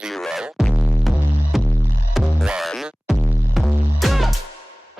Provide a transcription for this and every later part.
0, 1.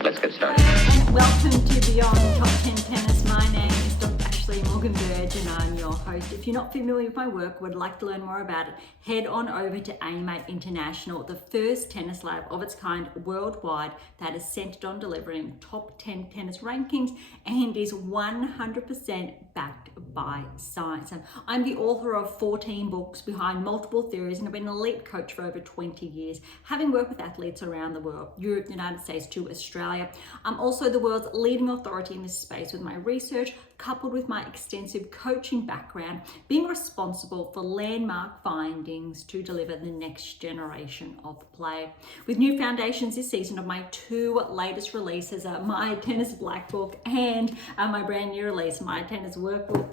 Let's get started. And welcome to Beyond Top 10 Tennis. My name is Dr. Ashley Morgan-Berge and I'm your host. If you're not familiar with my work, would like to learn more about it, head on over to AM8 International, the first tennis lab of its kind worldwide that is centered on delivering top 10 tennis rankings and is 100% backed by science. And I'm the author of 14 books behind multiple theories and I've been an elite coach for over 20 years, having worked with athletes around the world, Europe, the United States to Australia. I'm also the world's leading authority in this space with my research, coupled with my extensive coaching background, being responsible for landmark findings to deliver the next generation of play. With new foundations this season of my two latest releases, my Tennis Black Book and my brand new release, my Tennis Workbook.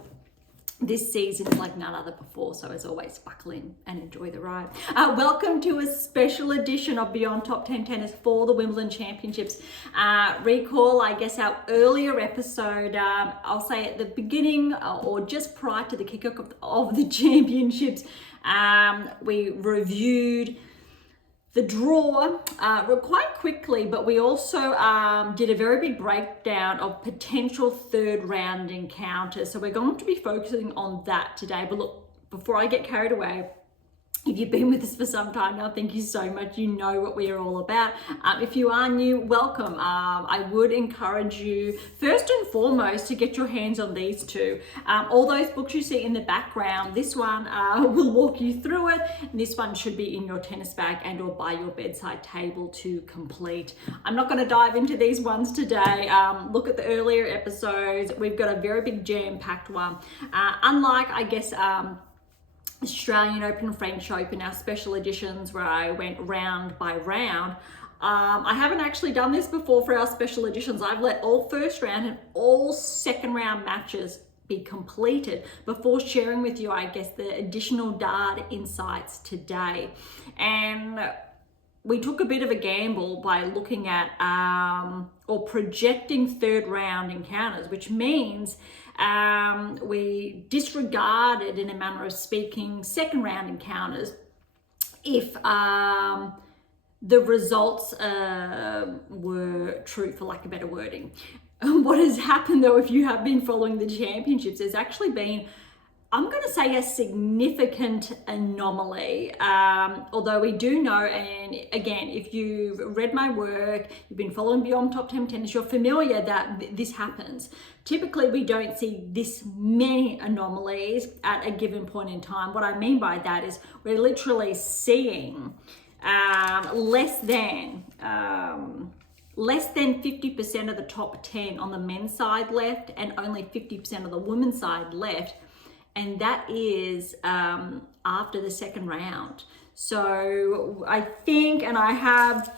This season is like none other before, so as always, buckle in and enjoy the ride. Welcome to a special edition of Beyond Top 10 Tennis for the Wimbledon Championships. Recall, I guess, our earlier episode, I'll say at the beginning or just prior to the kickoff of the championships, we reviewed the draw quite quickly, but we also did a very big breakdown of potential third round encounters. So we're going to be focusing on that today. But look, before I get carried away, if you've been with us for some time now, thank you so much. You know what we are all about. If you are new, welcome. I would encourage you, first and foremost, to get your hands on these two. All those books you see in the background, this one will walk you through it. And this one should be in your tennis bag and or by your bedside table to complete. I'm not going to dive into these ones today. Look at the earlier episodes. We've got a very big jam-packed one. Unlike, I guess, Australian Open, French Open, our special editions where I went round by round. I haven't actually done this before for our special editions. I've let all first round and all second round matches be completed before sharing with you, I guess, the additional data insights today. And we took a bit of a gamble by looking at or projecting third round encounters, which means we disregarded, in a manner of speaking, second round encounters if the results were true, for lack of better wording. What has happened though, if you have been following the championships, has actually been, I'm going to say, a significant anomaly, although we do know, and again, if you've read my work, you've been following Beyond Top 10 Tennis, you're familiar that this happens. Typically, we don't see this many anomalies at a given point in time. What I mean by that is we're literally seeing less than 50% of the top 10 on the men's side left and only 50% of the women's side left. And that is after the second round. So I think, and I have,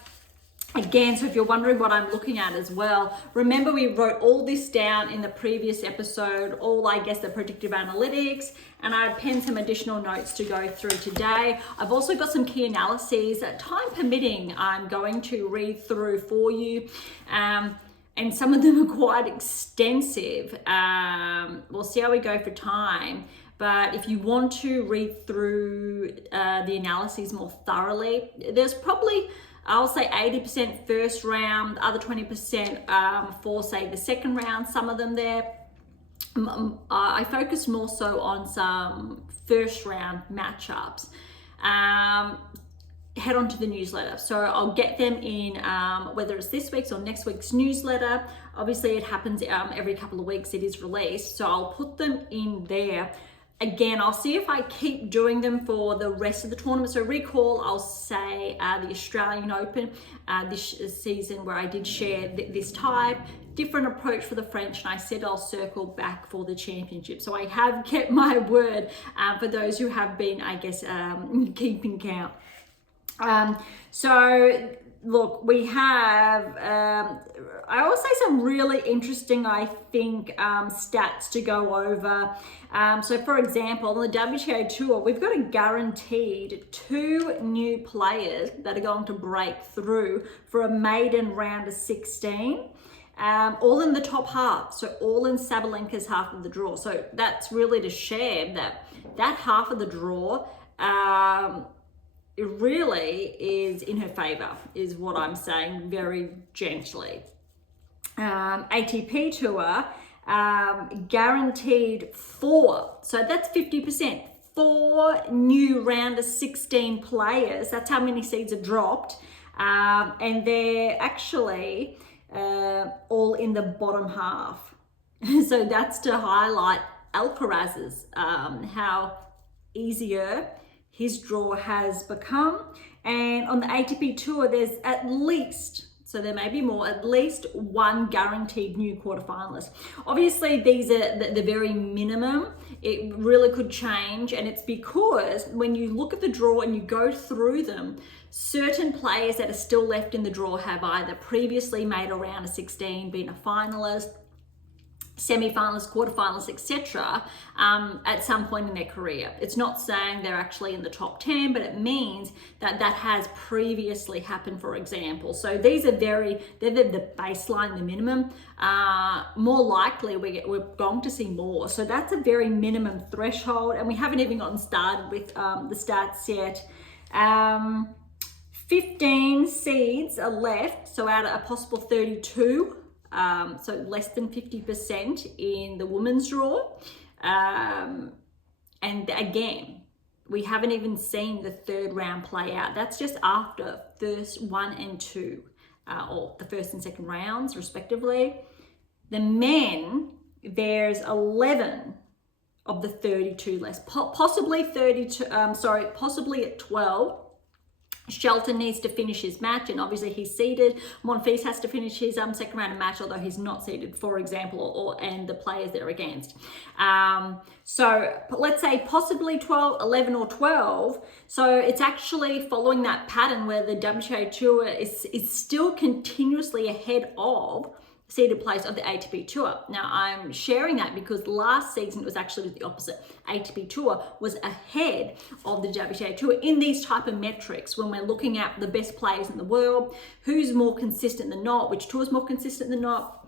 again, so if you're wondering what I'm looking at as well, remember we wrote all this down in the previous episode, all, I guess, the predictive analytics, and I penned some additional notes to go through today. I've also got some key analyses that, time permitting, I'm going to read through for you. And some of them are quite extensive. We'll see how we go for time. But if you want to read through the analyses more thoroughly, there's probably, I'll say 80% first round, other 20% for, say, the second round, some of them there. I focus more so on some first round matchups. Head on to the newsletter. So I'll get them in whether it's this week's or next week's newsletter. Obviously it happens every couple of weeks, it is released. So I'll put them in there. Again, I'll see if I keep doing them for the rest of the tournament. So recall, I'll say the Australian Open this season where I did share this type, different approach for the French, and I said I'll circle back for the championship. So I have kept my word for those who have been, I guess, keeping count. So look, we have, I will say some really interesting, I think, stats to go over. So for example, on the WTA Tour, we've got a guaranteed 2 new players that are going to break through for a maiden round of 16. All in the top half, so all in Sabalenka's half of the draw. So that's really to share that half of the draw it really is in her favor, is what I'm saying very gently. ATP Tour, guaranteed 4, so that's 50%. 4 new round of 16 players, that's how many seeds are dropped, and they're actually all in the bottom half. So that's to highlight Alcaraz's, how easier his draw has become. And on the ATP Tour, there's at least, so there may be more, at least 1 guaranteed new quarterfinalist. Obviously, these are the very minimum. It really could change, and it's because when you look at the draw and you go through them, certain players that are still left in the draw have either previously made a round of 16, been a finalist, semi-finalists, quarterfinalists, etc. At some point in their career. It's not saying they're actually in the top 10, but it means that that has previously happened, for example. So these are they're the baseline, the minimum. More likely we're going to see more. So that's a very minimum threshold, and we haven't even gotten started with the stats yet. 15 seeds are left, so out of a possible 32. So less than 50% in the women's draw. And again, we haven't even seen the third round play out. That's just after first 1 and 2, or the first and second rounds, respectively. The men, there's 11 of the 32 less, possibly 32, possibly at 12. Shelton needs to finish his match, and obviously he's seeded. Monfils has to finish his second round of match, although he's not seeded, for example, and the players they're against. So let's say possibly 12, 11 or 12. So it's actually following that pattern where the WTA Tour is still continuously ahead of seeded players of the ATP Tour. Now, I'm sharing that because last season it was actually the opposite. ATP Tour was ahead of the WTA Tour in these type of metrics when we're looking at the best players in the world, who's more consistent than not, which tour is more consistent than not.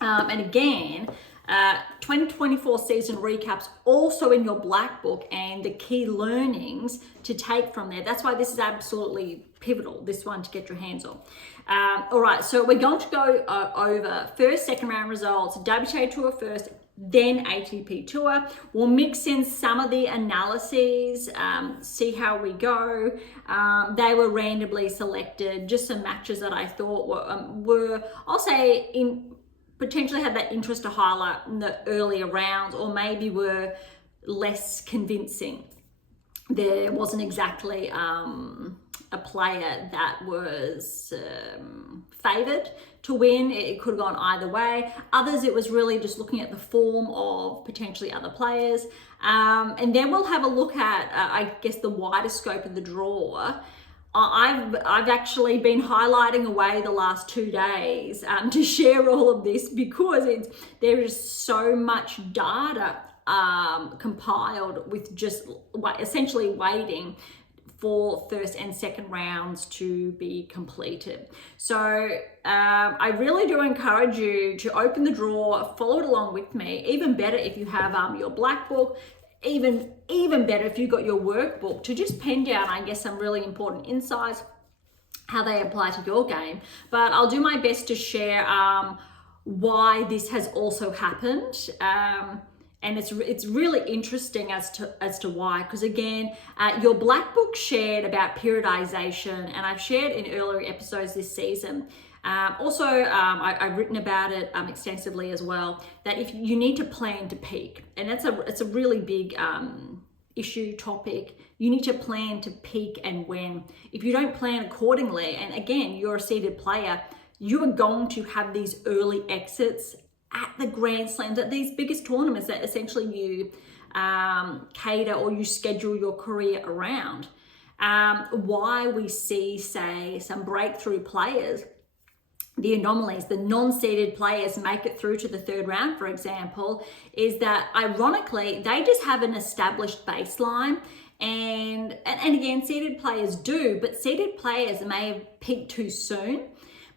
And again, 2024 season recaps also in your black book and the key learnings to take from there. That's why this is absolutely pivotal, this one, to get your hands on. All right, so we're going to go over first, second round results, WTA Tour first, then ATP Tour. We'll mix in some of the analyses, see how we go. They were randomly selected, just some matches that I thought were I'll say, potentially had that interest to highlight in the earlier rounds, or maybe were less convincing. There wasn't exactly a player that was favoured to win. It could have gone either way. Others, it was really just looking at the form of potentially other players. And then we'll have a look at, I guess, the wider scope of the draw. I've actually been highlighting away the last 2 days to share all of this because there is so much data compiled with just essentially waiting for first and second rounds to be completed. So I really do encourage you to open the draw, follow it along with me. Even better if you have your black book. Even better if you've got your workbook, to just pen down, I guess, some really important insights, how they apply to your game. But I'll do my best to share why this has also happened. And it's really interesting as to why, because again, your black book shared about periodization, and I've shared in earlier episodes this season. I've written about it extensively as well, that if you need to plan to peak, and it's a really big issue topic. You need to plan to peak and when. If you don't plan accordingly, and again, you're a seeded player, you are going to have these early exits at the Grand Slams, at these biggest tournaments that essentially you cater or you schedule your career around. Why we see, say, some breakthrough players, the anomalies, the non-seeded players make it through to the third round, for example, is that ironically, they just have an established baseline. And again, seeded players do, but seeded players may have peaked too soon.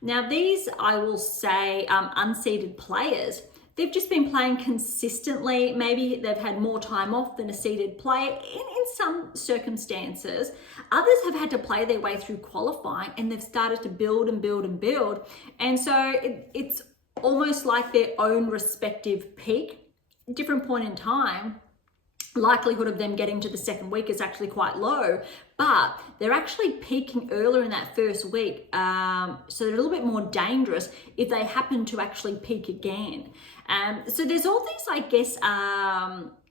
Now, these, I will say, unseeded players, they've just been playing consistently. Maybe they've had more time off than a seeded player in some circumstances. Others have had to play their way through qualifying, and they've started to build and build and build. And so it's almost like their own respective peak, different point in time. Likelihood of them getting to the second week is actually quite low, but they're actually peaking earlier in that first week, so they're a little bit more dangerous if they happen to actually peak again. So there's all these, I guess,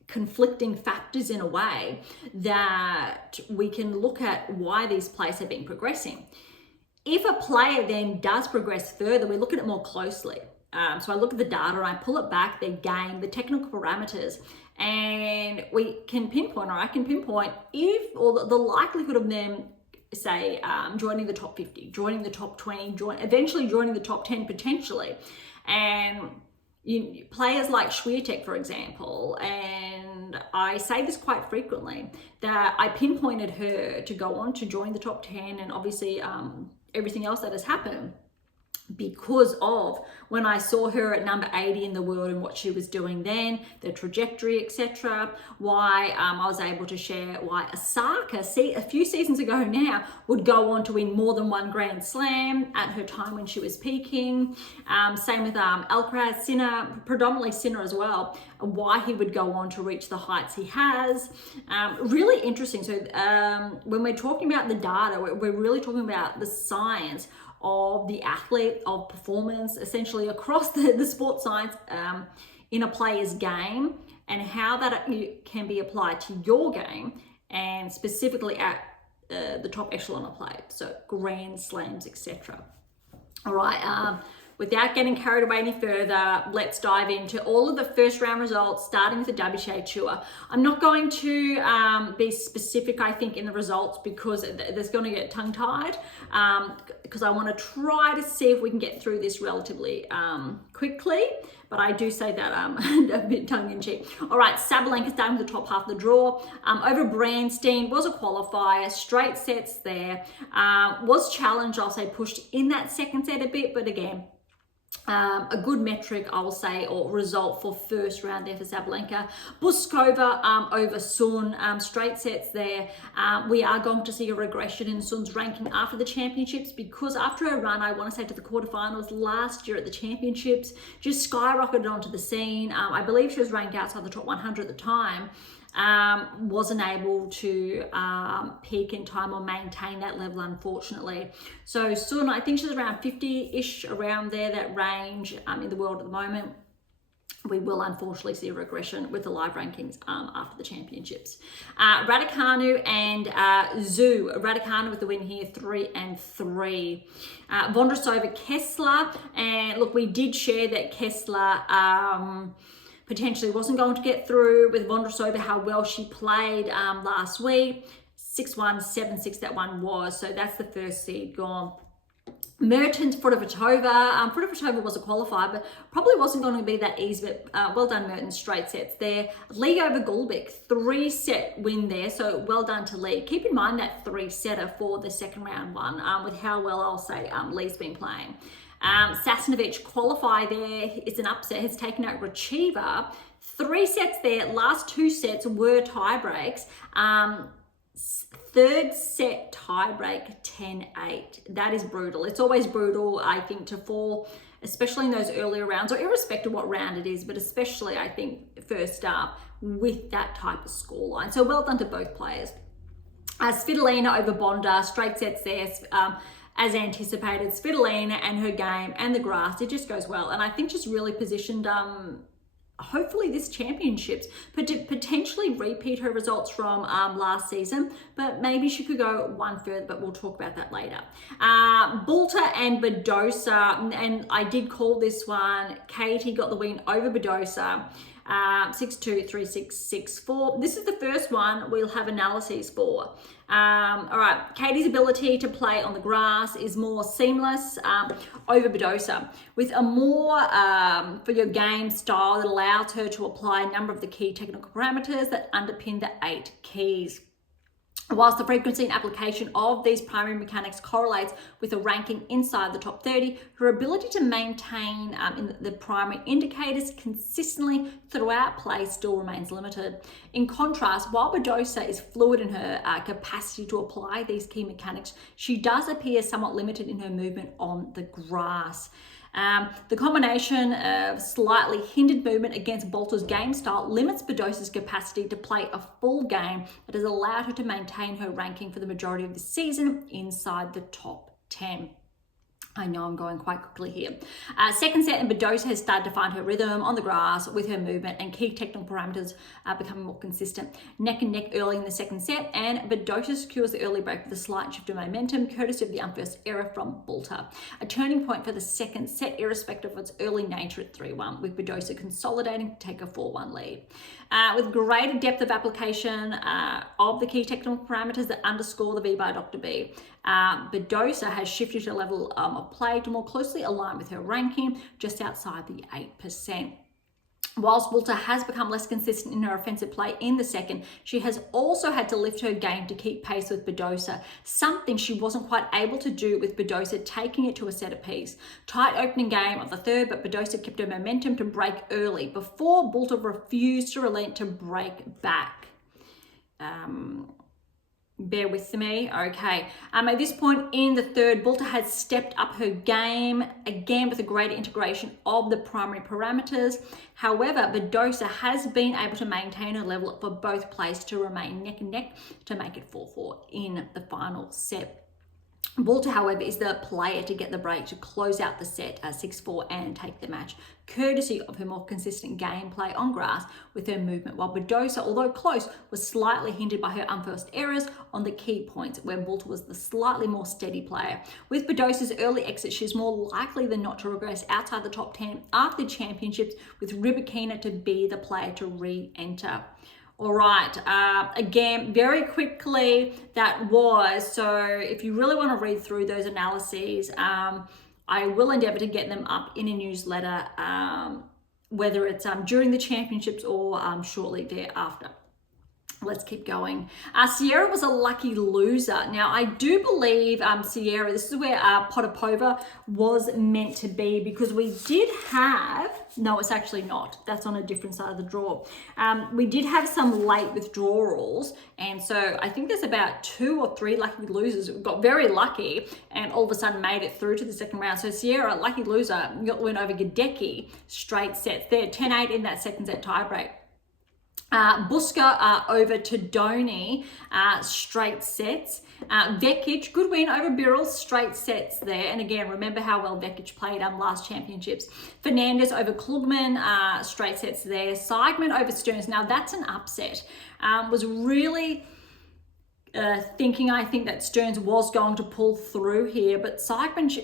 conflicting factors in a way that we can look at why these players have been progressing. If a player then does progress further, we look at it more closely. So I look at the data and I pull it back, their game, the technical parameters, and we can pinpoint, or I can pinpoint, if, or the likelihood of them, say, joining the top 50, joining the top 20, eventually joining the top 10 potentially. And players like Swiatek, for example, and I say this quite frequently, that I pinpointed her to go on to join the top 10, and obviously everything else that has happened, because of when I saw her at number 80 in the world and what she was doing then, the trajectory, etc. Why I was able to share why Osaka, a few seasons ago now, would go on to win more than one Grand Slam at her time when she was peaking. Same with Alcaraz, Sinner, predominantly Sinner as well, why he would go on to reach the heights he has. Really interesting. So when we're talking about the data, we're really talking about the science of the athlete, of performance, essentially across the sport science in a player's game, and how that can be applied to your game, and specifically at the top echelon of play, so Grand Slams, etc. All right, without getting carried away any further, let's dive into all of the first round results, starting with the WTA Tour. I'm not going to be specific, I think, in the results, because there's going to get tongue-tied, because I want to try to see if we can get through this relatively quickly. But I do say that a bit tongue-in-cheek. All right, Sabalenka starting with the top half of the draw. Over Brandstein, was a qualifier, straight sets there. Was challenged, I'll say, pushed in that second set a bit, but again, a good metric, I will say, or result for first round there for Sabalenka. Buskova over Sun, straight sets there. We are going to see a regression in Sun's ranking after the championships, because after her run, I want to say, to the quarterfinals last year at the championships, just skyrocketed onto the scene. I believe she was ranked outside the top 100 at the time. Wasn't able to peak in time or maintain that level, unfortunately. So Sun, I think she's around 50-ish, around there, that range in the world at the moment. We will unfortunately see a regression with the live rankings after the championships. Raducanu and Zhu. Raducanu with the win here, 3-3. Vondrousova, Kessler, and look, we did share that Kessler potentially wasn't going to get through with Vondrousova, how well she played last week. 6-1, 7-6 that one was. So that's the first seed gone. Mertens, Fruhvirtova. Fruhvirtova was a qualifier, but probably wasn't going to be that easy, but well done, Mertens, straight sets there. Lee over Gulbik, 3-set win there, so well done to Lee. Keep in mind that 3-setter for the second round one, with how well, I'll say, Lee's been playing. Sasnovich qualify there, it's an upset, has taken out Racheva. 3 sets there, last 2 sets were tie breaks. Third set tiebreak, 10-8. That is brutal. It's always brutal, I think, to fall, especially in those earlier rounds, or irrespective of what round it is, but especially, I think, first up with that type of scoreline. So well done to both players. Svitolina over Bonda, straight sets there. As anticipated, Svitolina and her game and the grass, it just goes well. And I think just really positioned, hopefully this championships, but to potentially repeat her results from last season, but maybe she could go one further, but we'll talk about that later. Bulta and Badosa, and I did call this one. Katie got the win over Badosa. 6-2, 3-6, 6-4. This is the first one we'll have analyses for. All right, Katie's ability to play on the grass is more seamless over Badosa, with a more for your game style that allows her to apply a number of the key technical parameters that underpin the 8 keys. Whilst the frequency and application of these primary mechanics correlates with a ranking inside the top 30, her ability to maintain in the primary indicators consistently throughout play still remains limited. In contrast, while Badosa is fluid in her capacity to apply these key mechanics, she does appear somewhat limited in her movement on the grass. The combination of slightly hindered movement against Bolter's game style limits Badosa's capacity to play a full game that has allowed her to maintain her ranking for the majority of the season inside the top 10. I know I'm going quite quickly here. Second set, and Badosa has started to find her rhythm on the grass with her movement and key technical parameters becoming more consistent. Neck and neck early in the second set, and Badosa secures the early break with a slight shift of momentum, courtesy of the unforced error from Bolter. A turning point for the second set, irrespective of its early nature at 3-1, with Badosa consolidating to take a 4-1 lead. With greater depth of application of the key technical parameters that underscore the V by Dr. B, Badosa has shifted her level of play to more closely align with her ranking, just outside the 8%. Whilst Bolter has become less consistent in her offensive play in the second, she has also had to lift her game to keep pace with Badosa, something she wasn't quite able to do with Badosa taking it to a set apiece. Tight opening game of the third, but Badosa kept her momentum to break early before Bolter refused to relent to break back. Bear with me. Okay. At this point in the third, Bolter had stepped up her game, again with a greater integration of the primary parameters. However, Badosa has been able to maintain her level for both players to remain neck and neck to make it 4-4 in the final set. Bolter, however, is the player to get the break to close out the set 6-4 and take the match, courtesy of her more consistent gameplay on grass with her movement, while Badosa, although close, was slightly hindered by her unforced errors on the key points, where Bolter was the slightly more steady player. With Badosa's early exit, she's more likely than not to regress outside the top 10 after the championships, with Rybakina to be the player to re-enter. All right, again, very quickly, that was, so if you really want to read through those analyses, I will endeavor to get them up in a newsletter, whether it's during the championships or shortly thereafter. Let's keep going. Sierra was a lucky loser. Now, I do believe Sierra, this is where Potapova was meant to be, because we did have, no, it's actually not. That's on a different side of the draw. We did have some late withdrawals. And so I think there's about 2 or 3 lucky losers who got very lucky and all of a sudden made it through to the second round. So Sierra, lucky loser, went over Gadecki straight sets there, 10-8 in that second set tiebreak. Buska over Todoni, straight sets. Vekic, good win over Birrell, straight sets there. And again, remember how well Vekic played last championships. Fernandez over Klugman, straight sets there. Seigman over Stearns. Now that's an upset. Was really I think that Stearns was going to pull through here, but Seigman,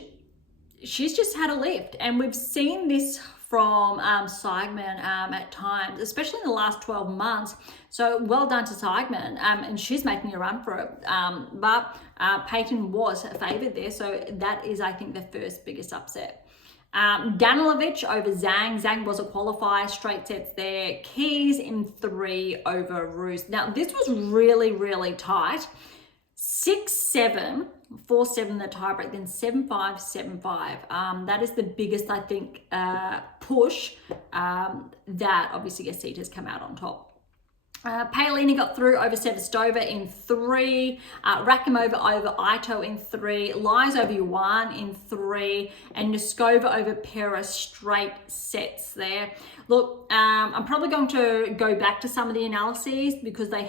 she's just had a lift. And we've seen this from Seigman at times, especially in the last 12 months. So well done to Seigman, and she's making a run for it. But Peyton was favoured there, so that is, I think, the first biggest upset. Danilovic over Zhang. Zhang was a qualifier, straight sets there. Keys in 3 over Roos. Now, this was really, really tight. 6-7, 4-7 the tiebreak, then 7-5, 7-5. That is the biggest, I think, push that obviously Asita has come out on top. Paolini got through over Sevastova in 3, Rakimova over Ito in 3, Lies over Yuan in 3, and Noskova over Pera, straight sets there. Look, I'm probably going to go back to some of the analyses because they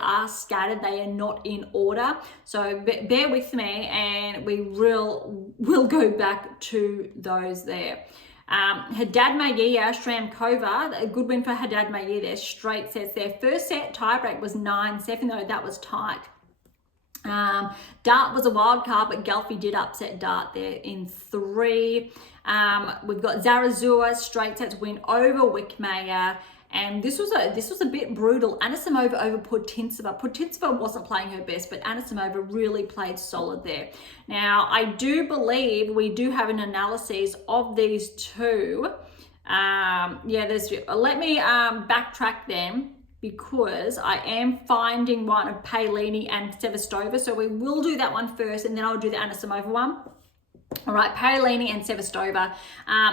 are scattered, they are not in order. So bear with me, and we will go back to those there. Haddad Maia, Shramkova, a good win for Haddad Maia there, straight sets there. First set tiebreak was 9-7 though, that was tight. Dart was a wild card, but Gelfi did upset Dart there in 3. We've got Zarazua, straight sets win over Wickmayer. And this was a bit brutal. Anisimova over Putintseva. Putintseva wasn't playing her best, but Anisimova really played solid there. Now, I do believe we do have an analysis of these two. Let me backtrack them. because I am finding one of Paolini and Sevastova. So we will do that one first, and then I'll do the Anisimova one. All right, Paolini and Sevastova.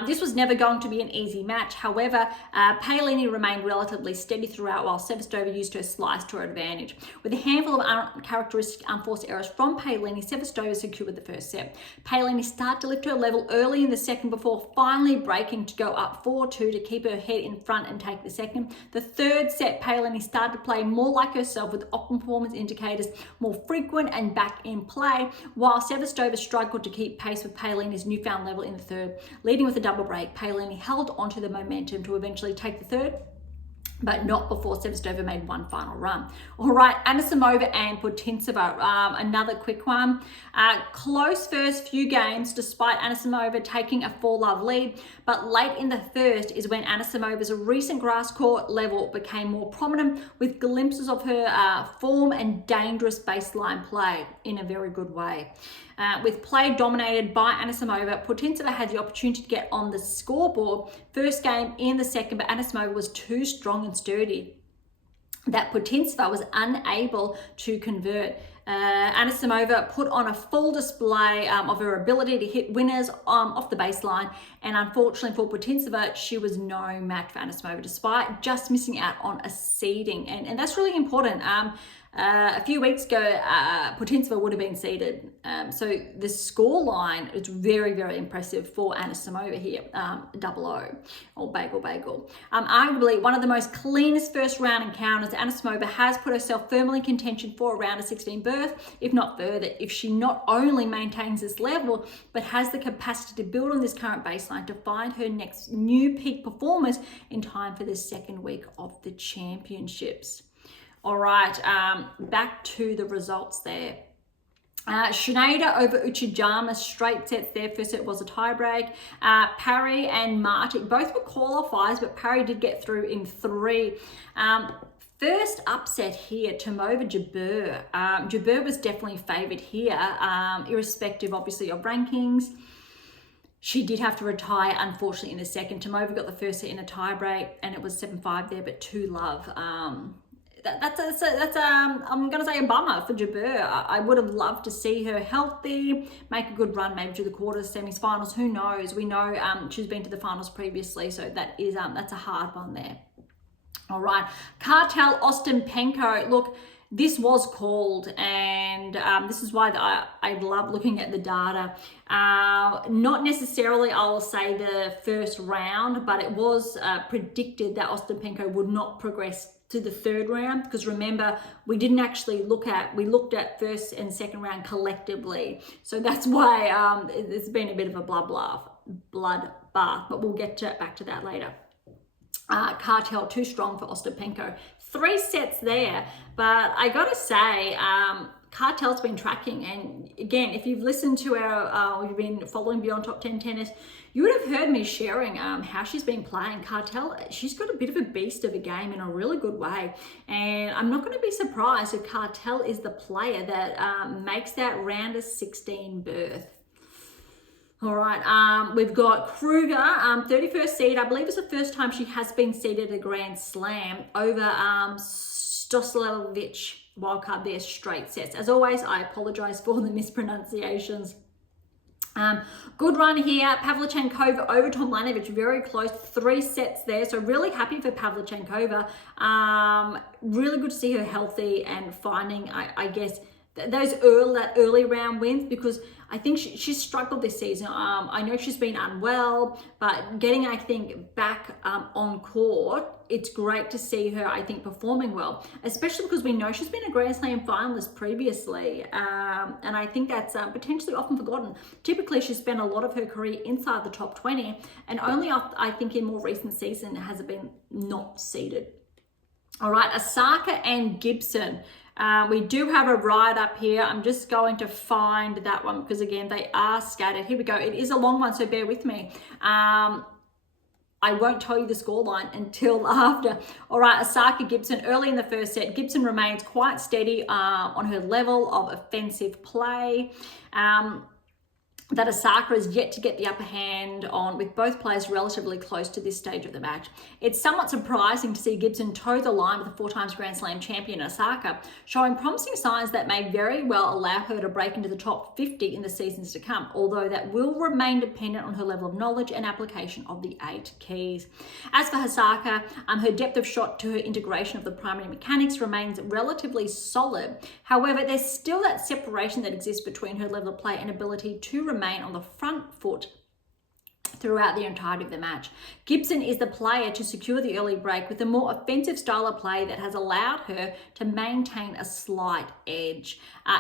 This was never going to be an easy match. However, Paolini remained relatively steady throughout, while Sevastova used her slice to her advantage. With a handful of uncharacteristic unforced errors from Paolini, Sevastova secured the first set. Paolini started to lift her level early in the second before finally breaking to go up 4-2 to keep her head in front and take the second. The third set, Paolini started to play more like herself with optimal performance indicators more frequent and back in play, while Sevastova struggled to keep pace with Paolini's newfound level in the third. Leading with a double break, Paolini held onto the momentum to eventually take the third, but not before Sevastova made one final run. All right, Anisimova and Putintseva, another quick one. Close first few games, despite Anisimova taking a 4-love lead, but late in the first is when Anisimova's recent grass court level became more prominent, with glimpses of her form and dangerous baseline play in a very good way. With play dominated by Anisimova, Putintseva had the opportunity to get on the scoreboard first game in the second, but Anisimova was too strong and sturdy that Putintseva was unable to convert. Anisimova put on a full display of her ability to hit winners off the baseline, and unfortunately for Putintseva, she was no match for Anisimova, despite just missing out on a seeding, and that's really important. A few weeks ago, Putintseva would have been seeded. So the score line is very, very impressive for Anisimova here, 0-0 or bagel. Arguably one of the most cleanest first round encounters, Anisimova has put herself firmly in contention for a round of 16 berth, if not further, if she not only maintains this level, but has the capacity to build on this current baseline to find her next new peak performance in time for the second week of the championships. All right, back to the results there. Schneider over Uchijama, straight sets there. First set was a tiebreak. Parry and Martic both were qualifiers, but Parry did get through in 3. First upset here, Tomova Jabeur. Jabeur was definitely favoured here, irrespective obviously of rankings. She did have to retire, unfortunately, in the second. Tomova got the first set in a tiebreak, and it was 7-5 there, but 2-love. That's I'm gonna say a bummer for Jabeur. I would have loved to see her healthy, make a good run, maybe to the quarters, semis, finals. Who knows? We know she's been to the finals previously, so that is that's a hard one there. All right, Cartel Ostapenko. Look, this was called, and this is why I love looking at the data. Not necessarily, I'll say, the first round, but it was predicted that Ostapenko would not progress to the third round, because remember, we didn't actually we looked at first and second round collectively. So that's why it's been a bit of a bloodbath, but we'll get back to that later. Cartel too strong for Ostapenko. 3 sets there, but I gotta say, Cartel's been tracking, and again, if you've listened to our, you've been following Beyond Top 10 Tennis, you would have heard me sharing how she's been playing. Cartel, she's got a bit of a beast of a game in a really good way, and I'm not going to be surprised if Cartel is the player that makes that round of 16 berth. All right, we've got Kruger, 31st seed. I believe it's the first time she has been seeded at a Grand Slam over Stoslevic. Wildcard there, straight sets. As always, I apologize for the mispronunciations. Good run here. Pavlyuchenkova over Tomljanovic, very close, 3 sets there. So really happy for Pavlyuchenkova. Really good to see her healthy and finding, I guess, those early round wins, because I think she's struggled this season. I know she's been unwell, but getting, I think, back on court, it's great to see her, I think, performing well, especially because we know she's been a Grand Slam finalist previously, and I think that's potentially often forgotten. Typically, she's spent a lot of her career inside the top 20, and only, I think, in more recent season has it been not seeded. All right, Osaka and Gibson. We do have a ride up here. I'm just going to find that one because, again, they are scattered. Here we go. It is a long one, so bear with me. I won't tell you the scoreline until after. All right, Osaka Gibson, early in the first set. Gibson remains quite steady on her level of offensive play. that Osaka is yet to get the upper hand on, with both players relatively close to this stage of the match. It's somewhat surprising to see Gibson toe the line with the 4 times Grand Slam champion Osaka, showing promising signs that may very well allow her to break into the top 50 in the seasons to come, although that will remain dependent on her level of knowledge and application of the 8 keys. As for Osaka, her depth of shot to her integration of the primary mechanics remains relatively solid. However, there's still that separation that exists between her level of play and ability to remain on the front foot throughout the entirety of the match. Gibson is the player to secure the early break with a more offensive style of play that has allowed her to maintain a slight edge.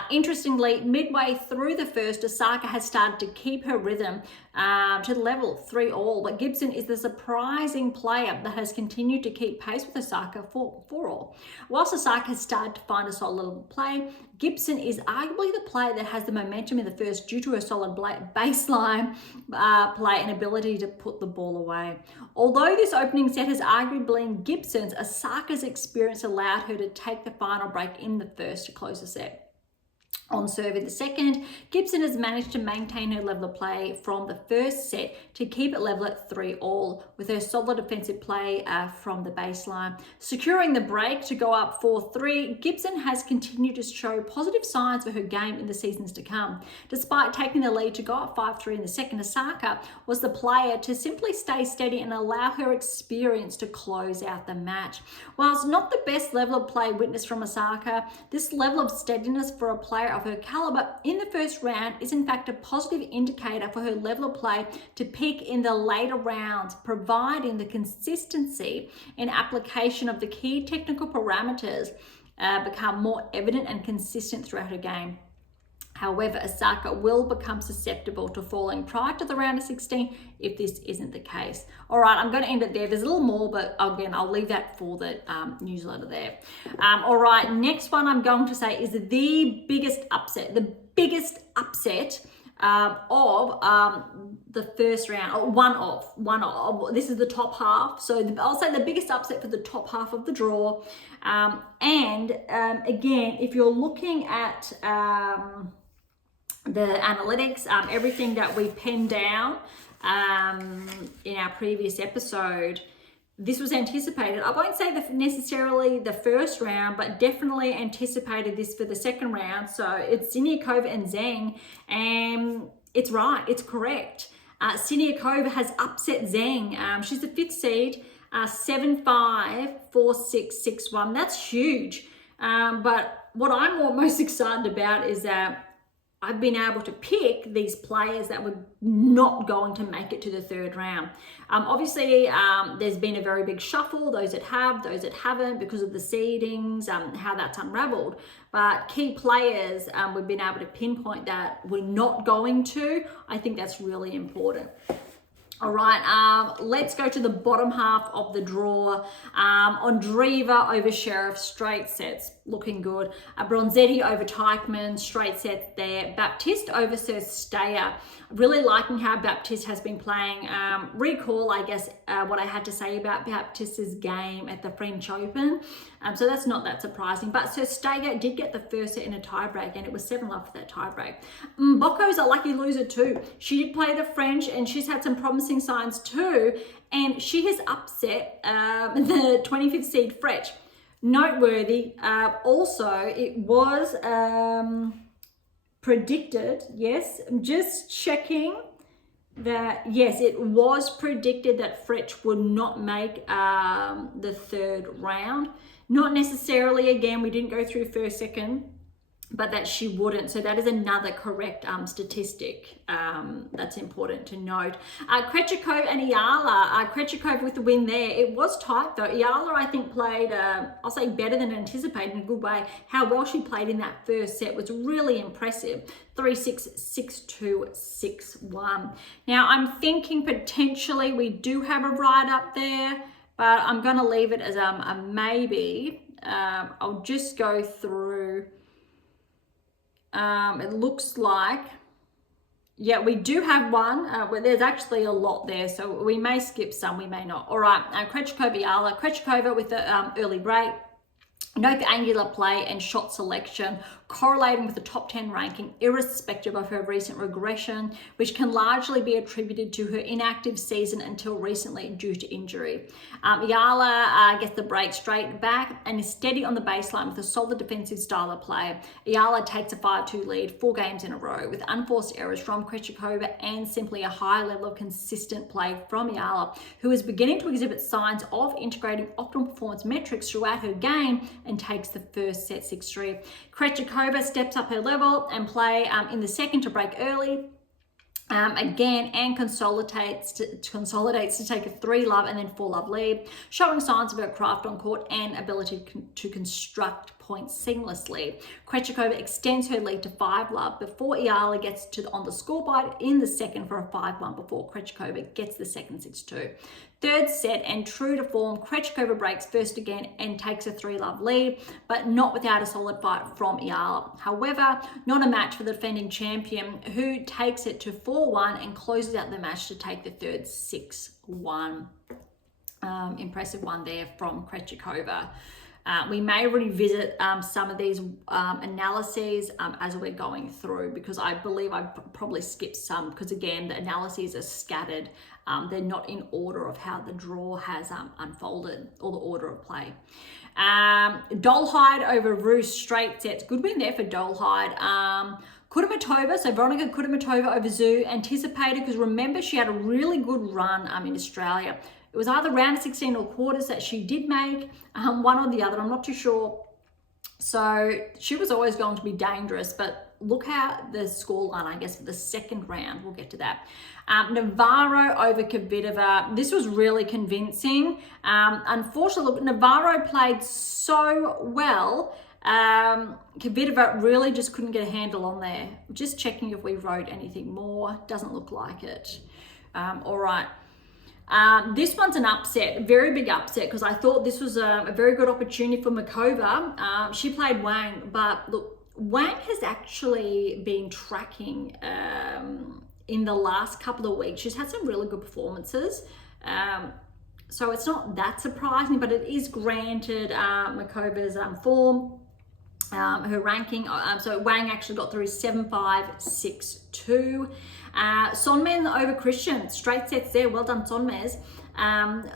Interestingly, midway through the first, Osaka has started to keep her rhythm to the level 3-all, but Gibson is the surprising player that has continued to keep pace with Osaka for 4-all. Whilst Osaka has started to find a solid level of play, Gibson is arguably the player that has the momentum in the first due to her solid baseline play and ability to put the ball away. Although this opening set has arguably been Gibson's, Osaka's experience allowed her to take the final break in the first to close the set. On serve in the second, Gibson has managed to maintain her level of play from the first set to keep it level at 3-all with her solid offensive play from the baseline. Securing the break to go up 4-3, Gibson has continued to show positive signs for her game in the seasons to come. Despite taking the lead to go up 5-3 in the second, Osaka was the player to simply stay steady and allow her experience to close out the match. Whilst not the best level of play witnessed from Osaka, this level of steadiness for a player of her caliber in the first round is in fact a positive indicator for her level of play to peak in the later rounds, providing the consistency in application of the key technical parameters become more evident and consistent throughout her game. However, Osaka will become susceptible to falling prior to the round of 16 if this isn't the case. All right, I'm going to end it there. There's a little more, but again, I'll leave that for the newsletter there. All right, next one I'm going to say is the biggest upset. The biggest upset of the first round, or one of. This is the top half. So I'll say the biggest upset for the top half of the draw. Again, if you're looking at the analytics, everything that we penned down in our previous episode, this was anticipated. I won't say necessarily the first round, but definitely anticipated this for the second round. So it's Siniakova and Zheng, and it's right, it's correct. Siniakova has upset Zheng. She's the 5th seed, 7-5, 4-6, 6-1. That's huge. But what I'm most excited about is that I've been able to pick these players that were not going to make it to the third round. Obviously, there's been a very big shuffle, those that have, those that haven't, because of the seedings, how that's unraveled. But key players, we've been able to pinpoint that we're not going to. I think that's really important. All right, let's go to the bottom half of the draw. Ondreeva over Sheriff, straight sets, looking good. Bronzetti over Teichmann, straight sets there. Baptiste over Cirstea. Really liking how Baptiste has been playing. Recall, I guess, what I had to say about Baptiste's game at the French Open. So that's not that surprising. But Cirstea did get the first set in a tiebreak, and it was 7-love for that tiebreak. Bocco's a lucky loser too. She did play the French, and she's had some promising signs too, and she has upset the 25th seed French. Noteworthy, also it was predicted, yes, I'm just checking that, yes, it was predicted that French would not make the third round. Not necessarily, again, we didn't go through first, second, but that she wouldn't. So that is another correct statistic that's important to note. Krejcikova and Iala. Krejcikova with the win there. It was tight though. Iala, I think, played, I'll say, better than anticipated in a good way. How well she played in that first set was really impressive. 3-6, 6-2, 6-1. Now, I'm thinking potentially we do have a write-up there, but I'm going to leave it as a maybe. I'll just go through. It looks like, yeah, we do have one where there's actually a lot there, so we may skip some, we may not. All right, Krejcikova, Iala. Krejcikova with the early break. Note the angular play and shot selection correlating with the top 10 ranking, irrespective of her recent regression, which can largely be attributed to her inactive season until recently due to injury. Ayala gets the break straight back and is steady on the baseline with a solid defensive style of play. Ayala takes a 5-2 lead 4 games in a row with unforced errors from Krejcikova and simply a high level of consistent play from Ayala, who is beginning to exhibit signs of integrating optimal performance metrics throughout her game and takes the first set 6-3. Krejcikova steps up her level and play in the second to break early. Again, and consolidates to take a 3-love and then 4-love lead, showing signs of her craft on court and ability to construct points seamlessly. Krejcikova extends her lead to 5-love before Ayala gets on the scoreboard in the second for a 5-1 before Krejcikova gets the second 6-2. Third set, and true to form, Krejcikova breaks first again and takes a 3-love lead, but not without a solid fight from Ayala. However, not a match for the defending champion, who takes it to 4-1 and closes out the match to take the third 6-1. Impressive one there from Krejcikova. We may revisit some of these analyses as we're going through, because I believe I probably skipped some, because again, the analyses are scattered. They're not in order of how the draw has unfolded, or the order of play. Dolhide over Rus, straight sets. Good win there for Dolhide. Kudermetova, so Veronika Kudermetova over Zhu, anticipated, because remember, she had a really good run in Australia. It was either round of 16 or quarters that she did make, one or the other, I'm not too sure. So she was always going to be dangerous, but look how the scoreline, I guess, for the second round, we'll get to that. Navarro over Kvitova. This was really convincing. Unfortunately, look, Navarro played so well. Kvitova really just couldn't get a handle on there. Just checking if we wrote anything more. Doesn't look like it. All right. This one's an upset, a very big upset, because I thought this was a very good opportunity for Makova. She played Wang, but look, Wang has actually been tracking in the last couple of weeks. She's had some really good performances. So it's not that surprising, but it is granted Makova's form, her ranking. So Wang actually got through 7-5, 6-2. Sonmez over Christian, straight sets there. Well done, Sonmez.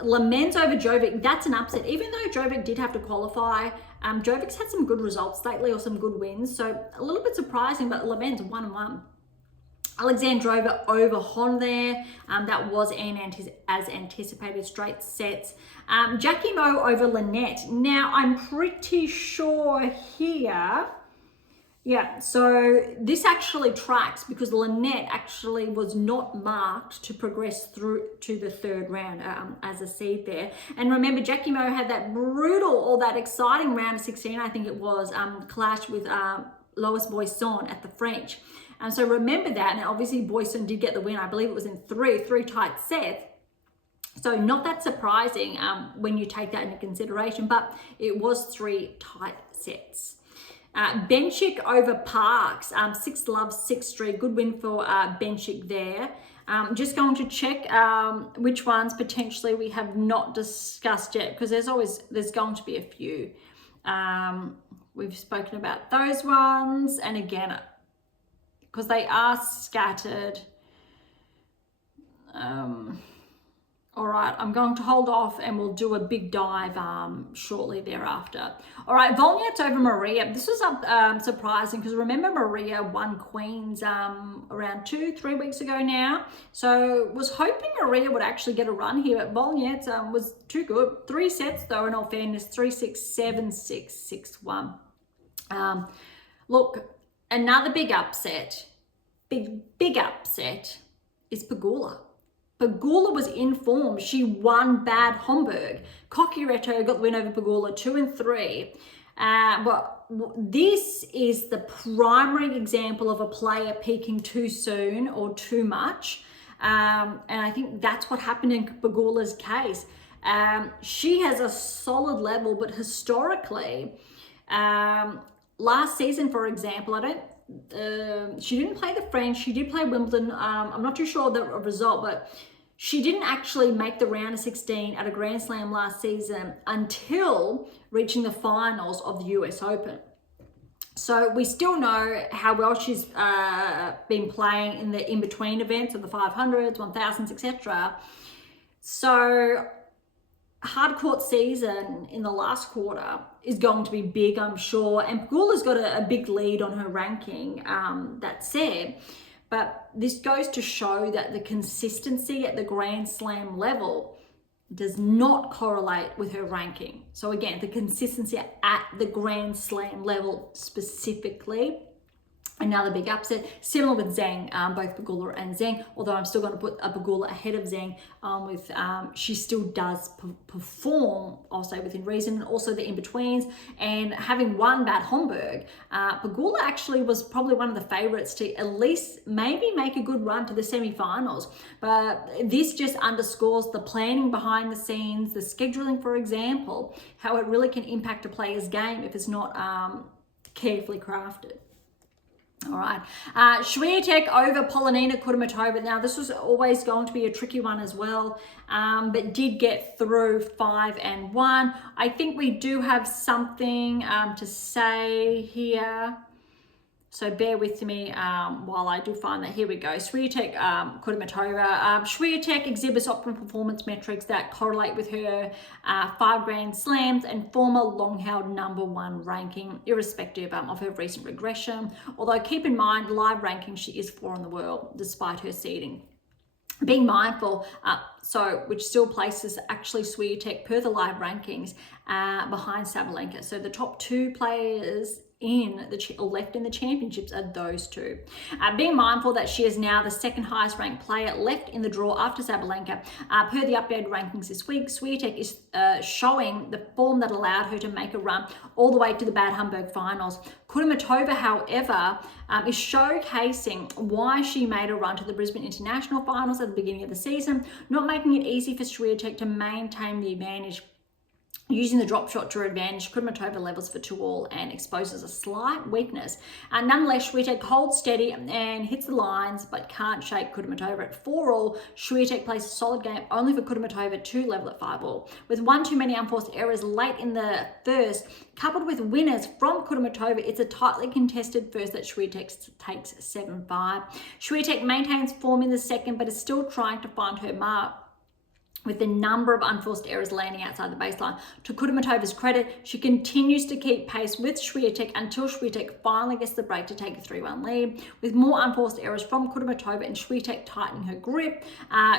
Lemens over Jovic, that's an upset. Even though Jovic did have to qualify, Jovic's had some good results lately, or some good wins. So a little bit surprising, but Lemens 1-1. Alexandrova over Hon there. That was as anticipated, straight sets. Jackie Mo over Lynette. Now, I'm pretty sure here, yeah, so this actually tracks, because Lynette actually was not marked to progress through to the third round as a seed there. And remember, Jackie Mo had that brutal, or that exciting round of 16, I think it was, clash with Lois Boisson at the French. So remember that, and obviously Boisson did get the win. I believe it was in three tight sets. So not that surprising when you take that into consideration, but it was 3 tight sets. Benchik over Parks, 6-love, 6-3. Good win for Benchik there. Just going to check which ones potentially we have not discussed yet, because there's going to be a few. We've spoken about those ones, and again, because they are scattered. All right, I'm going to hold off and we'll do a big dive shortly thereafter. All right, Volniets over Maria. This was surprising, because remember, Maria won Queens around 2-3 weeks ago now. So was hoping Maria would actually get a run here, but Volniets was too good. 3 sets though, in all fairness, 3-6, 7-6, 6-1. Look, another big upset, big upset is Pegula. Pegula was in form. She won Bad Homburg. Cocchiaretto got the win over Pegula, 2-3. But this is the primary example of a player peaking too soon or too much. And I think that's what happened in Pegula's case. She has a solid level, but historically, last season, for example, she didn't play the French. She did play Wimbledon. I'm not too sure the result, but she didn't actually make the round of 16 at a Grand Slam last season until reaching the finals of the US Open. So we still know how well she's been playing in the in-between events of the 500s, 1000s, etc. So hard court season in the last quarter is going to be big, I'm sure. And Pegula's got a big lead on her ranking, that said. But this goes to show that the consistency at the Grand Slam level does not correlate with her ranking. So again, the consistency at the Grand Slam level specifically, another big upset. Similar with Zhang, both Pegula and Zhang, although I'm still going to put Pegula ahead of Zhang she still does perform, I'll say within reason, and also the in-betweens. And having won Bad Homburg, Pegula actually was probably one of the favourites to at least maybe make a good run to the semi-finals. But this just underscores the planning behind the scenes, the scheduling, for example, how it really can impact a player's game if it's not carefully crafted. All right, Swiatek over Polonina Kudermetova. Now, this was always going to be a tricky one as well, but did get through 5-1. I think we do have something to say here. So bear with me while I do find that. Here we go. Swiatek Kudermetova. Swiatek exhibits optimal performance metrics that correlate with her 5 Grand Slams and former long-held #1 ranking, irrespective of her recent regression. Although keep in mind, live ranking, she is 4 in the world, despite her seeding. Being mindful, which still places actually Swiatek per the live rankings behind Sabalenka. So the top 2 players left in the championships are those 2. Being mindful that she is now the 2nd highest ranked player left in the draw after Sabalenka. Per the updated rankings this week, Swiatek is showing the form that allowed her to make a run all the way to the Bad Homburg finals. Kudermetova, however, is showcasing why she made a run to the Brisbane International finals at the beginning of the season, not making it easy for Swiatek to maintain the advantage. Using the drop shot to her advantage, Kudermetova levels for 2-all and exposes a slight weakness. Nonetheless, Swiatek holds steady and hits the lines, but can't shake Kudermetova at 4-all. Swiatek plays a solid game, only for Kudermetova to level at 5-all. With one too many unforced errors late in the first, coupled with winners from Kudermetova, it's a tightly contested first that Swiatek takes 7-5. Swiatek maintains form in the second, but is still trying to find her mark, with the number of unforced errors landing outside the baseline. To Kudermetova's credit, she continues to keep pace with Swiatek until Swiatek finally gets the break to take a 3-1 lead. With more unforced errors from Kudermetova and Swiatek tightening her grip,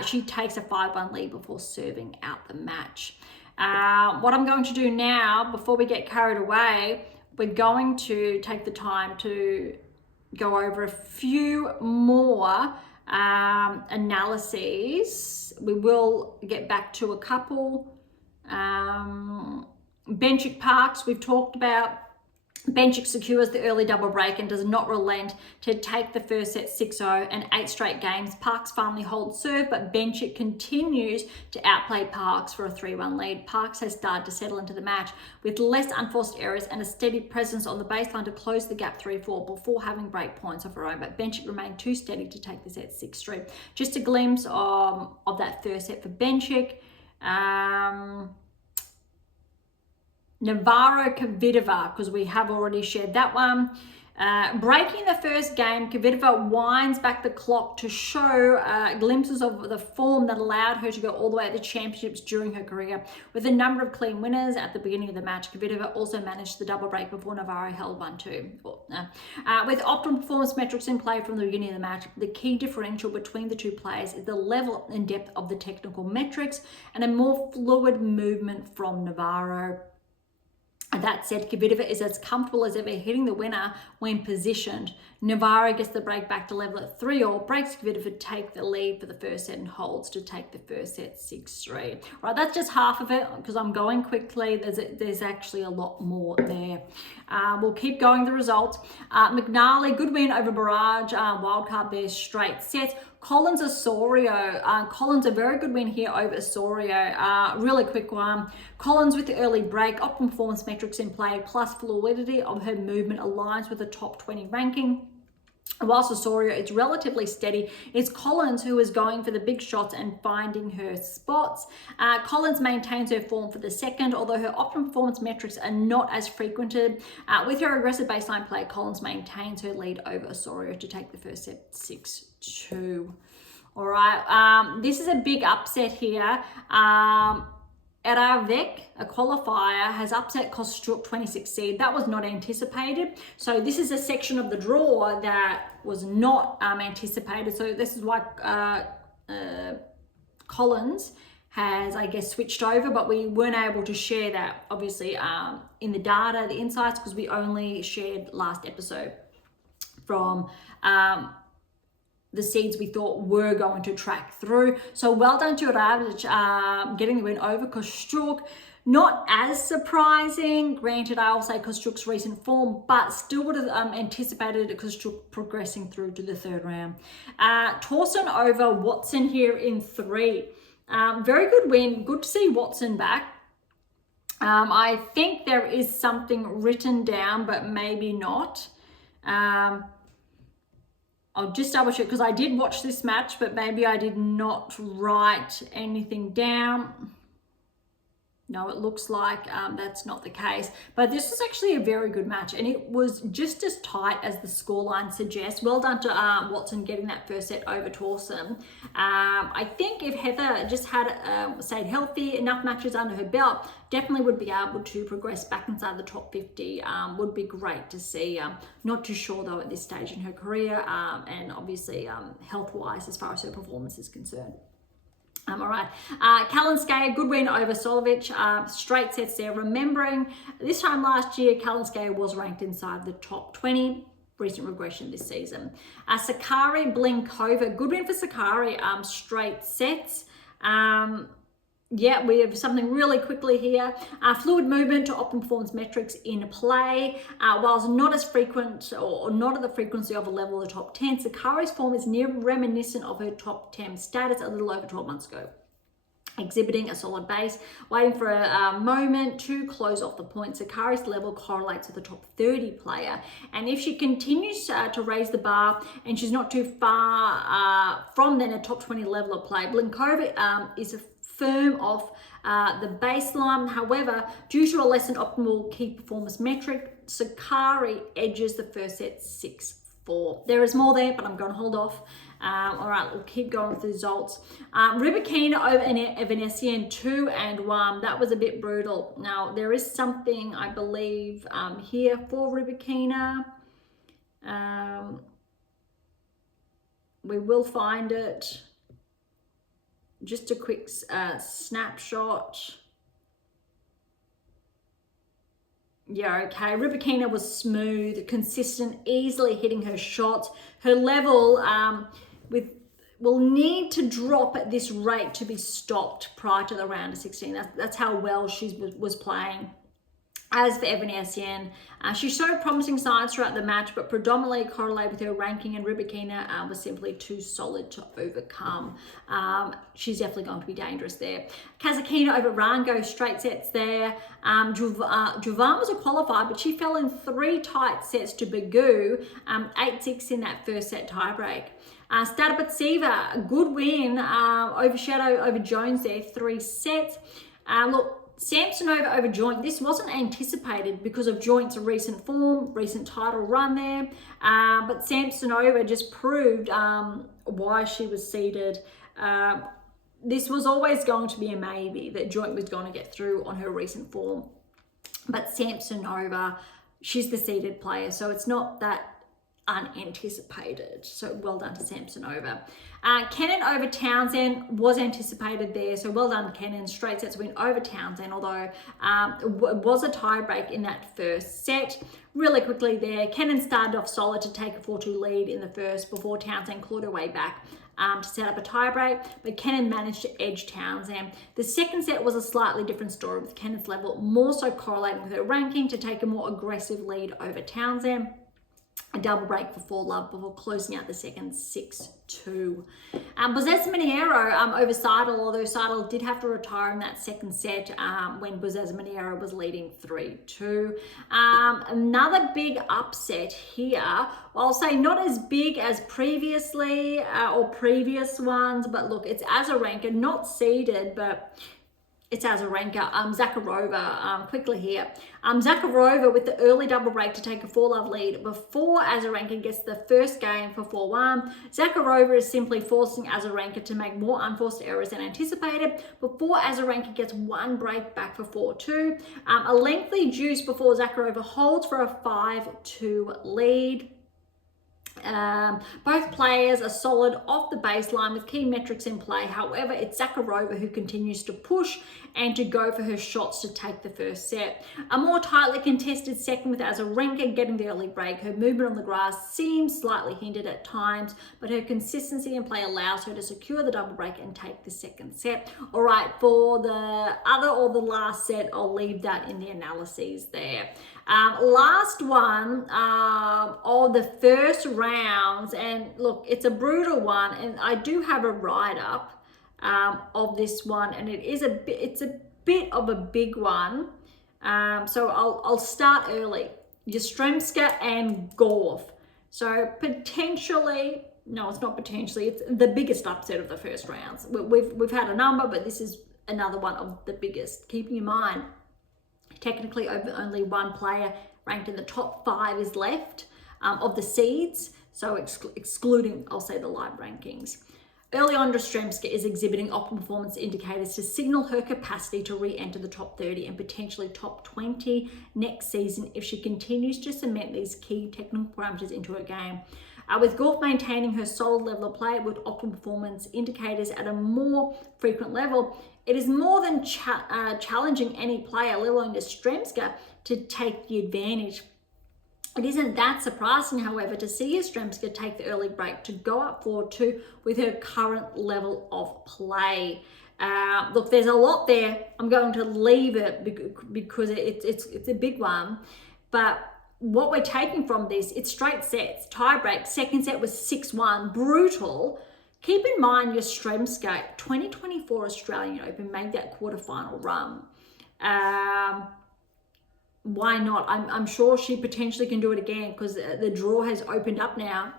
she takes a 5-1 lead before serving out the match. What I'm going to do now, before we get carried away, we're going to take the time to go over a few more analyses. We will get back to a couple. Benchik Parks, we've talked about. Benchik secures the early double break and does not relent to take the first set 6-0 and 8 straight games. Parks finally holds serve, but Benchik continues to outplay Parks for a 3-1 lead. Parks has started to settle into the match with less unforced errors and a steady presence on the baseline to close the gap 3-4 before having break points of her own, but Benchik remained too steady to take the set 6-3. Just a glimpse of that first set for Benchik. Navarro Kvitova, because we have already shared that one. Breaking the first game, Kvitova winds back the clock to show glimpses of the form that allowed her to go all the way at the championships during her career. With a number of clean winners at the beginning of the match, Kvitova also managed the double break before Navarro held 1-2. With optimal performance metrics in play from the beginning of the match, the key differential between the two players is the level and depth of the technical metrics and a more fluid movement from Navarro. That said, Kvitova is as comfortable as ever hitting the winner when positioned. Navarro gets the break back to level at 3-all, breaks Kvitova, take the lead for the first set and holds to take the first set 6-3. Right, that's just half of it because I'm going quickly. There's actually a lot more there. We'll keep going the results. McNally, good win over Berge. Wildcard Bears straight sets. Collins Osorio. Collins, a very good win here over Osorio. Really quick one. Collins with the early break, optimal performance metrics in play, plus fluidity of her movement aligns with the top 20 ranking. Whilst Osorio is relatively steady, it's Collins who is going for the big shots and finding her spots. Collins maintains her form for the second, although her optimum performance metrics are not as frequented. With her aggressive baseline play, Collins maintains her lead over Osorio to take the first set 6-2. All right, this is a big upset here. Eravec, a qualifier, has upset Kostruk 26 seed. That was not anticipated. So this is a section of the draw that was not anticipated. So this is why Collins has, I guess, switched over, but we weren't able to share that, obviously, in the data, the insights, because we only shared last episode from the seeds we thought were going to track through. So well done to Ravic getting the win over Kostruk. Not as surprising, granted, I'll say Kostruk's recent form, but still would have anticipated Kostruk progressing through to the third round. Torsen over Watson here in 3. Very good win. Good to see Watson back. I think there is something written down, but maybe not. I'll just double check because I did watch this match, but maybe I did not write anything down. No, it looks like that's not the case. But this was actually a very good match, and it was just as tight as the scoreline suggests. Well done to Watson getting that first set over Torsen. I think if Heather just had stayed healthy, enough matches under her belt, definitely would be able to progress back inside the top 50. Would be great to see. Not too sure though at this stage in her career, and obviously health-wise as far as her performance is concerned. All right, Kalinskaya, good win over Solovic, straight sets there. Remembering this time last year, Kalinskaya was ranked inside the top 20, recent regression this season. Sakari Blinkova, good win for Sakari, straight sets. Yeah, we have something really quickly here. Fluid movement to optimum performance metrics in play. Whilst not as frequent or not at the frequency of a level of the top 10, Sakari's form is near reminiscent of her top 10 status a little over 12 months ago. Exhibiting a solid base, waiting for a moment to close off the point. Sakari's level correlates with the top 30 player. And if she continues to raise the bar and she's not too far from then a top 20 level of play, Blinkova is a firm off the baseline. However, due to a less than optimal key performance metric, Sakari edges the first set 6-4. There is more there, but I'm going to hold off. All right, we'll keep going with the results. Rybakina over Evanescence 2-1. That was a bit brutal. Now, there is something, I believe, here for Rybakina. We will find it. Just a quick snapshot. Yeah, okay. Rybakina was smooth, consistent, easily hitting her shots. Her level will need to drop at this rate to be stopped prior to the round of 16. That's how well she was playing. As for Evanescence, she showed promising signs throughout the match, but predominantly correlated with her ranking, and Rybakina was simply too solid to overcome. She's definitely going to be dangerous there. Kazakina over Rango, straight sets there. Juvan was a qualifier, but she fell in 3 tight sets to Berge, 8-6 in that first set tiebreak. Stadabatseva, a good win over Shadow over Jones there, 3 sets. Look, Samsonova over Joint, this wasn't anticipated because of Joint's recent form, recent title run there, but Samsonova just proved why she was seeded. This was always going to be a maybe that Joint was going to get through on her recent form, but Samsonova, she's the seeded player, so it's not that unanticipated. So well done to Samsonova. Kennan over Townsend was anticipated there, so well done Kennan. Straight sets win over Townsend, although it was a tie break in that first set. Really quickly there, Kennan started off solid to take a 4-2 lead in the first before Townsend clawed her way back to set up a tie break, but Kennan managed to edge Townsend. The second set was a slightly different story, with Kennan's level more so correlating with her ranking to take a more aggressive lead over Townsend. a double break for 4-love before closing out the second 6-2. Buzez-Minero over Seidel, although Seidel did have to retire in that second set when Buzez-Minero was leading 3-2. Another big upset here. Well, I'll say not as big as previously or previous ones, but look, it's Azarenka, not seeded, but it's Azarenka. Zakharova, quickly here. Zakharova with the early double break to take a 4-love lead before Azarenka gets the first game for 4-1. Zakharova is simply forcing Azarenka to make more unforced errors than anticipated before Azarenka gets one break back for 4-2. A lengthy juice before Zakharova holds for a 5-2 lead. Both players are solid off the baseline with key metrics in play. However, it's Zakharova who continues to push and to go for her shots to take the first set. A more tightly contested second with Azarenka getting the early break. Her movement on the grass seems slightly hindered at times, but her consistency in play allows her to secure the double break and take the second set. All right, for the other or the last set, I'll leave that in the analyses there. Last one of the first rounds, and look, it's a brutal one, and I do have a write-up of this one, and it's a bit of a big one. So I'll start early. Yastremska and Gauff. So potentially, no, it's not potentially, it's the biggest upset of the first rounds. We've had a number, but this is another one of the biggest. Keeping in mind, technically only one player ranked in the top 5 is left of the seeds, so excluding, I'll say, the live rankings. Early on, Yastremska is exhibiting optimal performance indicators to signal her capacity to re-enter the top 30 and potentially top 20 next season if she continues to cement these key technical parameters into her game. With Gauff maintaining her solid level of play with optimal performance indicators at a more frequent level, it is more than challenging any player, let alone Yastremska, to take the advantage. It isn't that surprising, however, to see Yastremska take the early break to go up 4-2 with her current level of play. Look, there's a lot there. I'm going to leave it because it's a big one, but what we're taking from this, it's straight sets, tie break. Second set was 6-1, brutal. Keep in mind, Yastremska, 2024 Australian Open, made that quarterfinal run. Why not? I'm sure she potentially can do it again because the draw has opened up now.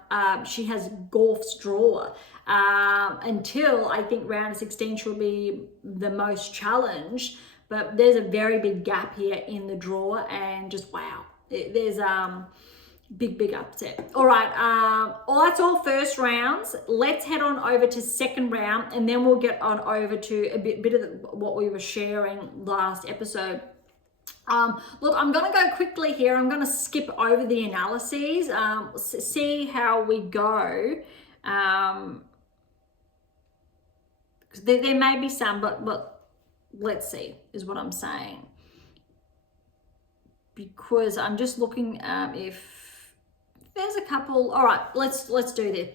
She has Gauff's draw. Until I think round 16 she'll be the most challenged, but there's a very big gap here in the draw, and just wow. There's big upset. All right, that's all first rounds. Let's head on over to second round, and then we'll get on over to a bit of what we were sharing last episode. Look, I'm going to go quickly here. I'm going to skip over the analyses, see how we go. There may be some, but let's see, is what I'm saying. Because I'm just looking if there's a couple. All right, let's do this.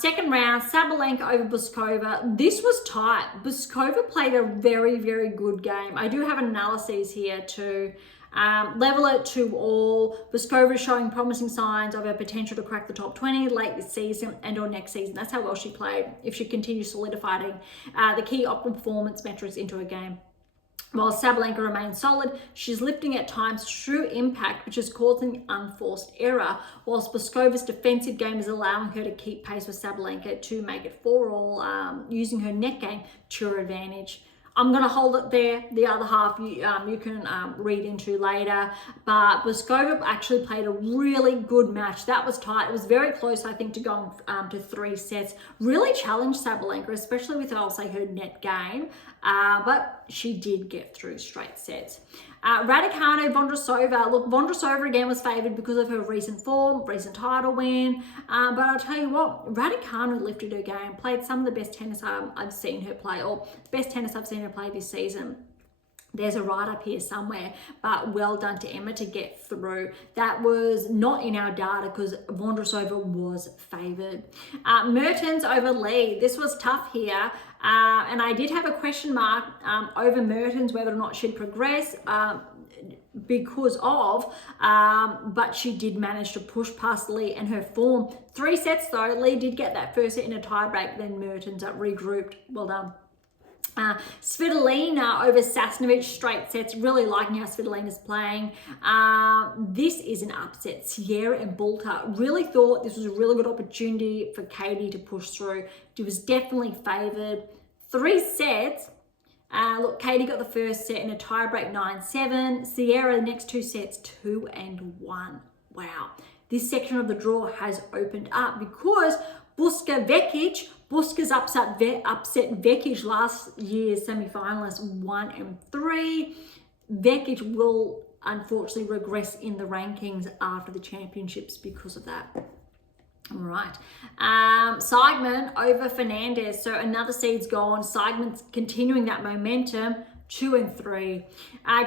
Second round, Sabalenka over Bouzkova. This was tight. Bouzkova played a very good game. I do have analyses here too. Level it 2-all. Bouzkova is showing promising signs of her potential to crack the top 20 late this season and or next season. That's how well she played if she continues solidifying the key optimal performance metrics into her game. While Sabalenka remains solid, she's lifting at times true impact, which is causing unforced error, whilst Bouzkova's defensive game is allowing her to keep pace with Sabalenka to make it 4-all, using her net game to her advantage. I'm going to hold it there. The other half you can read into later. But Bouzkova actually played a really good match. That was tight. It was very close, I think, to going to 3 sets. Really challenged Sabalenka, especially with, I'll say, her net game. But she did get through straight sets. Raducanu, Vondrousova. Look, Vondrousova again was favoured because of her recent form, recent title win. But I'll tell you what, Raducanu lifted her game, played some of the best tennis I've seen her play, or best tennis I've seen her play this season. There's a write-up here somewhere, but well done to Emma to get through. That was not in our data because Vondrousova was favoured. Mertens over Lee. This was tough here. And I did have a question mark over Mertens, whether or not she'd progress. but she did manage to push past Lee and her form. 3 sets though. Lee did get that first set in a tiebreak, then Mertens regrouped. Well done. Svitolina over Sasnovich, straight sets. Really liking how Svitolina's playing. This is an upset. Sierra and Bulter really thought this was a really good opportunity for Katie to push through. She was definitely favoured. 3 sets. Look, Katie got the first set in a tiebreak 9-7. Sierra, the next 2 sets, 2-1. Wow. This section of the draw has opened up because Buska's upset Vekic, last year's semi-finalist, 1-3. Vekic will unfortunately regress in the rankings after the championships because of that. All right. Seidman over Fernandez. So another seed's gone. Seidman's continuing that momentum. 2-3.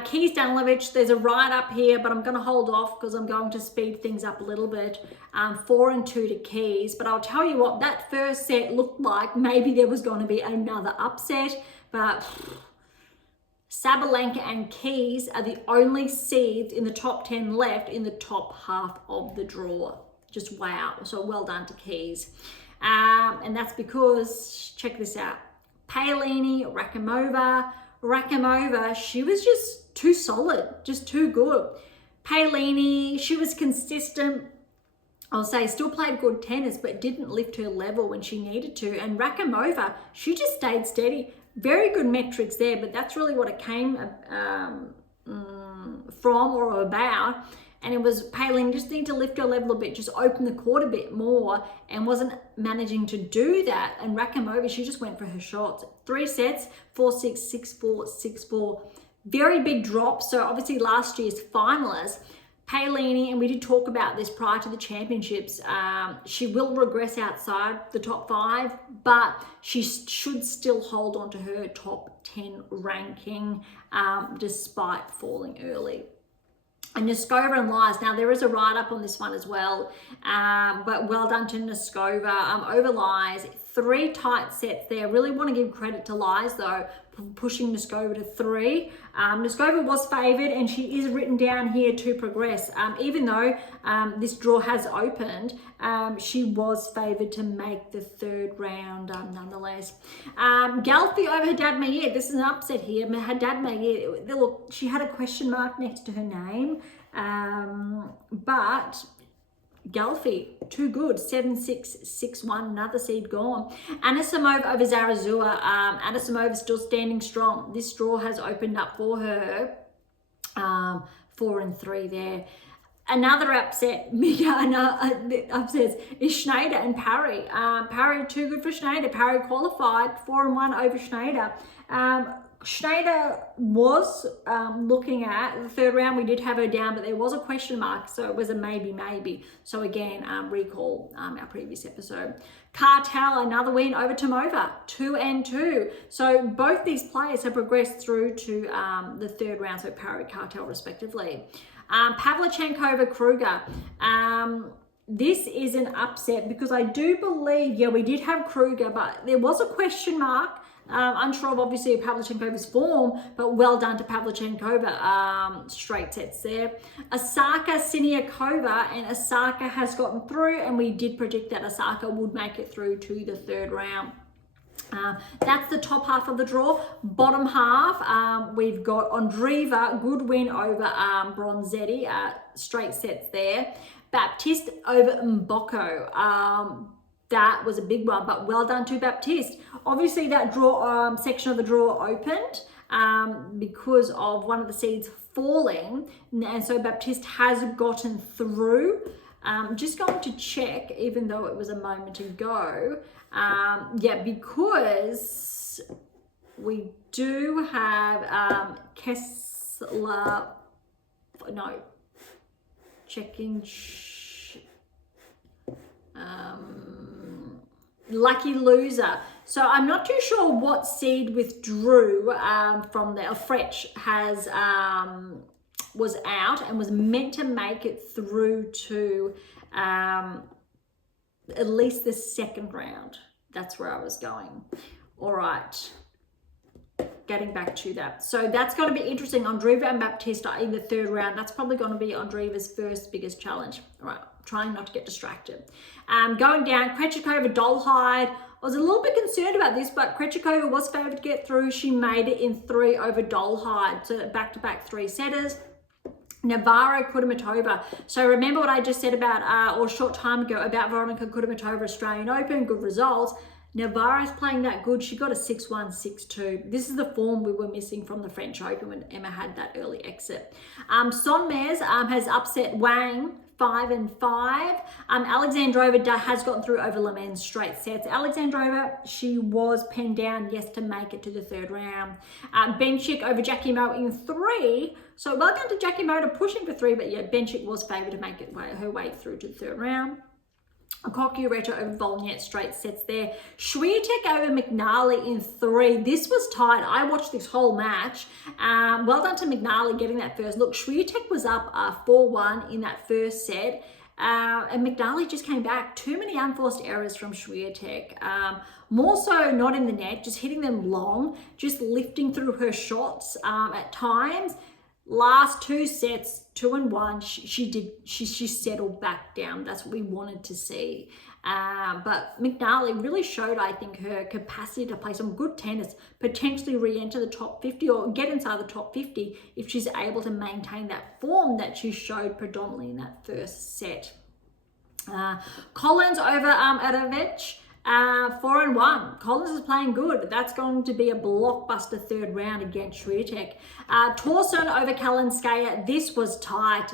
Keys Danilovic, there's a write-up here, but I'm going to hold off because I'm going to speed things up a little bit. 4-2 to Keys. But I'll tell you what, that first set looked like maybe there was going to be another upset. But Sabalenka and Keys are the only seeds in the top 10 left in the top half of the draw. Just wow. So well done to Keys. And that's because, check this out, Paolini, Rakimova, she was just too solid, just too good. Paolini, she was consistent. I'll say still played good tennis, but didn't lift her level when she needed to. And Rakimova, she just stayed steady. Very good metrics there, but that's really what it came from or about. And it was Paolini just need to lift her level a bit, just open the court a bit more, and wasn't managing to do that. And Rakimova, she just went for her shots. 3 sets, 4-6, 6-4, 6-4. Very big drop. So obviously last year's finalist, Paolini, and we did talk about this prior to the championships, she will regress outside the top 5, but she should still hold on to her top 10 ranking despite falling early. And Noskova and Lies. Now, there is a write-up on this one as well, but well done to Noskova. Over Lies, 3 tight sets there. Really want to give credit to Lies, though, pushing Noskova to 3. Noskova was favoured, and she is written down here to progress. Even though this draw has opened, she was favoured to make the 3rd round nonetheless. Galfi over Haddad Mayer. This is an upset here. Haddad Mayer, look, she had a question mark next to her name, but Galfi, too good. 7-6, 6-1, another seed gone. Anisimova over Zarazua. Anisimova still standing strong. This draw has opened up for her. 4-3 there. Another upset, upsets is Schneider and Parry. Parry, too good for Schneider. Parry qualified, 4-1 over Schneider. Schneider was looking at the 3rd round. We did have her down, but there was a question mark, so it was a maybe. So again, recall our previous episode. Cartel, another win over Tomova, 2-2. So both these players have progressed through to the 3rd round, so Parry, Cartel respectively. Pavlyuchenko over Kruger. This is an upset because I do believe, we did have Kruger, but there was a question mark. Unsure of obviously Pavlyuchenkova's form, but well done to Pavlyuchenkova. Straight sets there. Osaka, Siniakova, and Osaka has gotten through, and we did predict that Osaka would make it through to the 3rd round. That's the top half of the draw. Bottom half, we've got Andreeva, good win over Bronzetti, straight sets there. Baptiste over Mboko. That was a big one, but well done to Baptiste. Obviously, that draw section of the draw opened because of one of the seeds falling, and so Baptiste has gotten through. Just going to check, even though it was a moment ago. Because we do have Kessler. No, checking. Lucky loser. So I'm not too sure what seed withdrew from there. Fretch has was out and was meant to make it through to at least the 2nd round. That's where I was going. All right. getting back to that. So that's going to be interesting. Andreeva and Baptista in the third round. That's probably going to be Andreeva's first biggest challenge. All right, trying not to get distracted. Going down, Krejcikova, Dolhide. I was a little bit concerned about this, but Krejcikova was favored to get through. She made it in 3 over Dolhide. So back-to-back 3-setters. Navarro Kudermetova. So remember what I just said about, or a short time ago, about Veronika Kudermetova Australian Open, good results. Navarro's playing that good. She got a 6-1, 6-2. This is the form we were missing from the French Open when Emma had that early exit. Sonmez has upset Wang 5-5. Alexandrova has gotten through over Le Mans straight sets. Alexandrova, she was penned down, yes, to make it to the third round. Benchik over Jackie Moe in 3. So well done to Jackie Moe to pushing for 3, but yeah, Benchik was favoured to make her way through to the third round. Kokyureta over Volnyet straight sets there. Swiatek over McNally in 3. This was tight. I watched this whole match. Well done to McNally getting that first look. Swiatek was up 4-1 in that first set. And McNally just came back. Too many unforced errors from Swiatek. More so not in the net, just hitting them long, just lifting through her shots at times. Last 2 sets, 2 and 1, she settled back down. That's what we wanted to see. But McNally really showed, I think, her capacity to play some good tennis, potentially re-enter the top 50 or get inside the top 50 if she's able to maintain that form that she showed predominantly in that first set. Collins over Adovic. 4-1. Collins is playing good. That's going to be a blockbuster third round against Swiatek. Torsen over Kalinskaya. This was tight.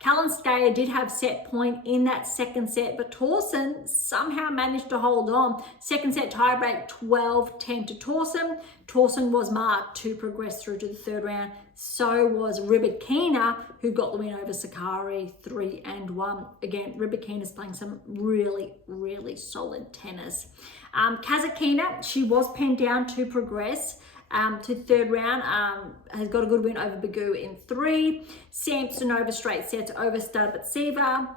Kalinskaya did have set point in that second set, but Torsen somehow managed to hold on. Second set tiebreak 12-10 to Torsen. Torsen was marked to progress through to the third round. So was Rybakina, who got the win over Sakari 3-1. Again, Rybakina's playing some really, really solid tennis. Kazatkina, she was penned down to progress to the third round. Has got a good win over Berge in 3. Sampson over straight sets over Stabatseva.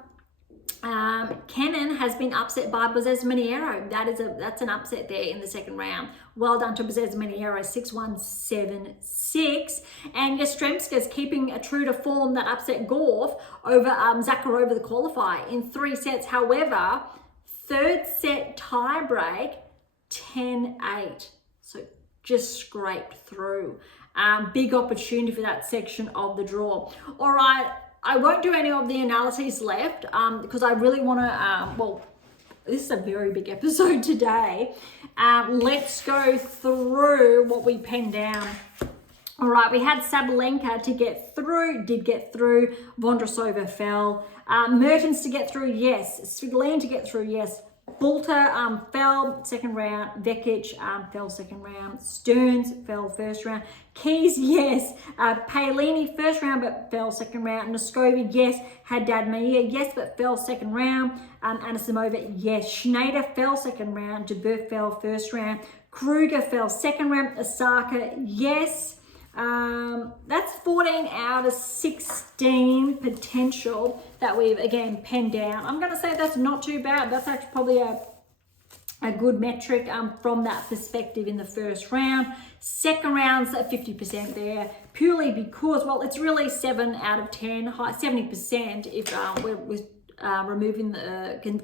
Kenin has been upset by Bozes-Miniero. That's an upset there in the second round. Well done to Bozes-Miniero, 6-1, 7-6. And Yastremska's keeping true to form that upset Gorf over Zakharova, the qualifier, in 3 sets. However, third set tiebreak, 10-8. So just scraped through. Big opportunity for that section of the draw. All right. I won't do any of the analyses left because I really want to, well, this is a very big episode today. Let's go through what we penned down. All right, we had Sabalenka to get through, did get through. Vondrasova fell. Mertens to get through, yes. Svitolina to get through, yes. Bulter fell second round. Vekic fell second round. Stearns fell first round. Keys, yes. Paolini first round but fell second round. Noskovi, yes. Haddad Maia, yes, but fell second round. Anisimova, yes. Schneider fell second round. Jabeur fell first round. Kruger fell second round. Osaka, yes. That's 14 out of 16 potential that we've again penned down. I'm going to say that's not too bad. That's actually probably a good metric from that perspective in the first round. Second round's at 50% there, purely because, well, it's really 7 out of 10, 70% if we're removing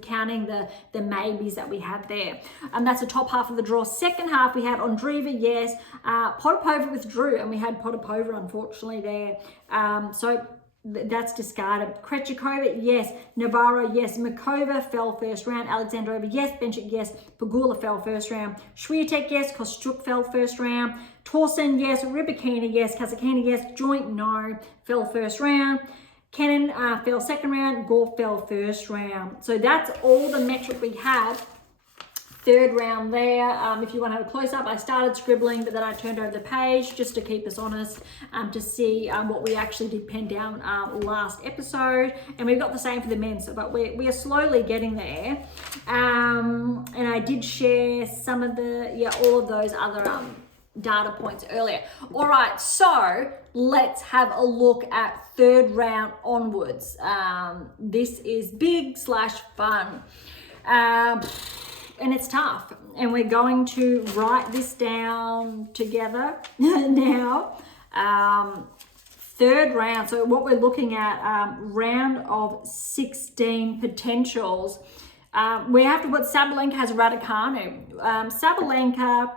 counting the maybes that we have there. That's the top half of the draw. Second half, we had Andreeva, yes. Potapova withdrew, and we had Potapova, unfortunately, there. So that's discarded. Krejcikova, yes. Navarro, yes. Makova fell first round. Alexandrova, yes. Benchik, yes. Pegula fell first round. Swiatek, yes. Kostyuk fell first round. Torsen, yes. Rybakina, yes. Kazatkina, yes. Joint, no. Fell first round. Kenin fell second round, Gorf fell first round. So that's all the metric we had. Third round there. If you want to have a close-up, I started scribbling, but then I turned over the page just to keep us honest, to see what we actually did pen down last episode. And we've got the same for the men, so, but we are slowly getting there. And I did share some of all of those other data points earlier. All right, so let's have a look at third round onwards. This is big / fun. and it's tough. And we're going to write this down together now. Third round, so what we're looking at, round of 16 potentials. We have to put Sabalenka has Raducanu. Sabalenka,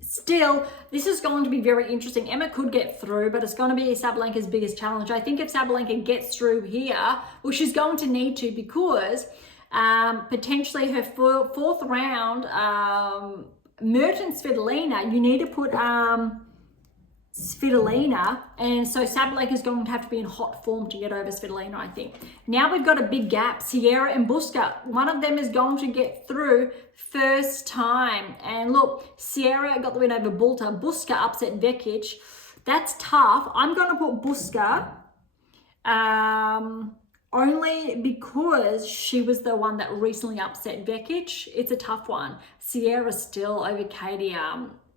still, this is going to be very interesting. Emma could get through, but it's going to be Sabalenka's biggest challenge. I think if Sabalenka gets through here, well, she's going to need to, because potentially her fourth round, Mertens Svitolina, you need to put Svitolina, and so Sabalenka is going to have to be in hot form to get over Svitolina, I think. Now we've got a big gap, Sierra and Buska. One of them is going to get through first time. And look, Sierra got the win over Bulta. Buska upset Vekic. That's tough. I'm going to put Buska only because she was the one that recently upset Vekic. It's a tough one. Sierra still over Katie.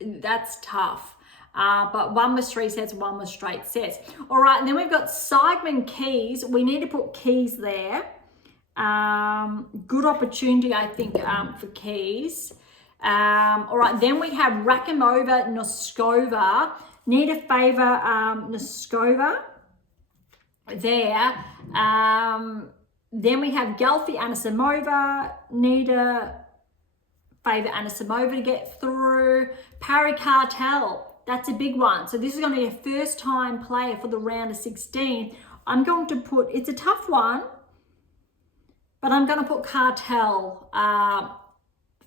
That's tough. But one was 3 sets, one was straight sets. All right, and then we've got Seidman Keys. We need to put Keys there. Good opportunity, I think, for Keys. All right, then we have Rakimova, Noskova. Need to favour Noskova there. Then we have Gelfi, Anisimova. Need to favour Anisimova to get through. Parry Cartel. That's a big one. So this is going to be a first time player for the round of 16. I'm going to put, it's a tough one, but I'm going to put Cartel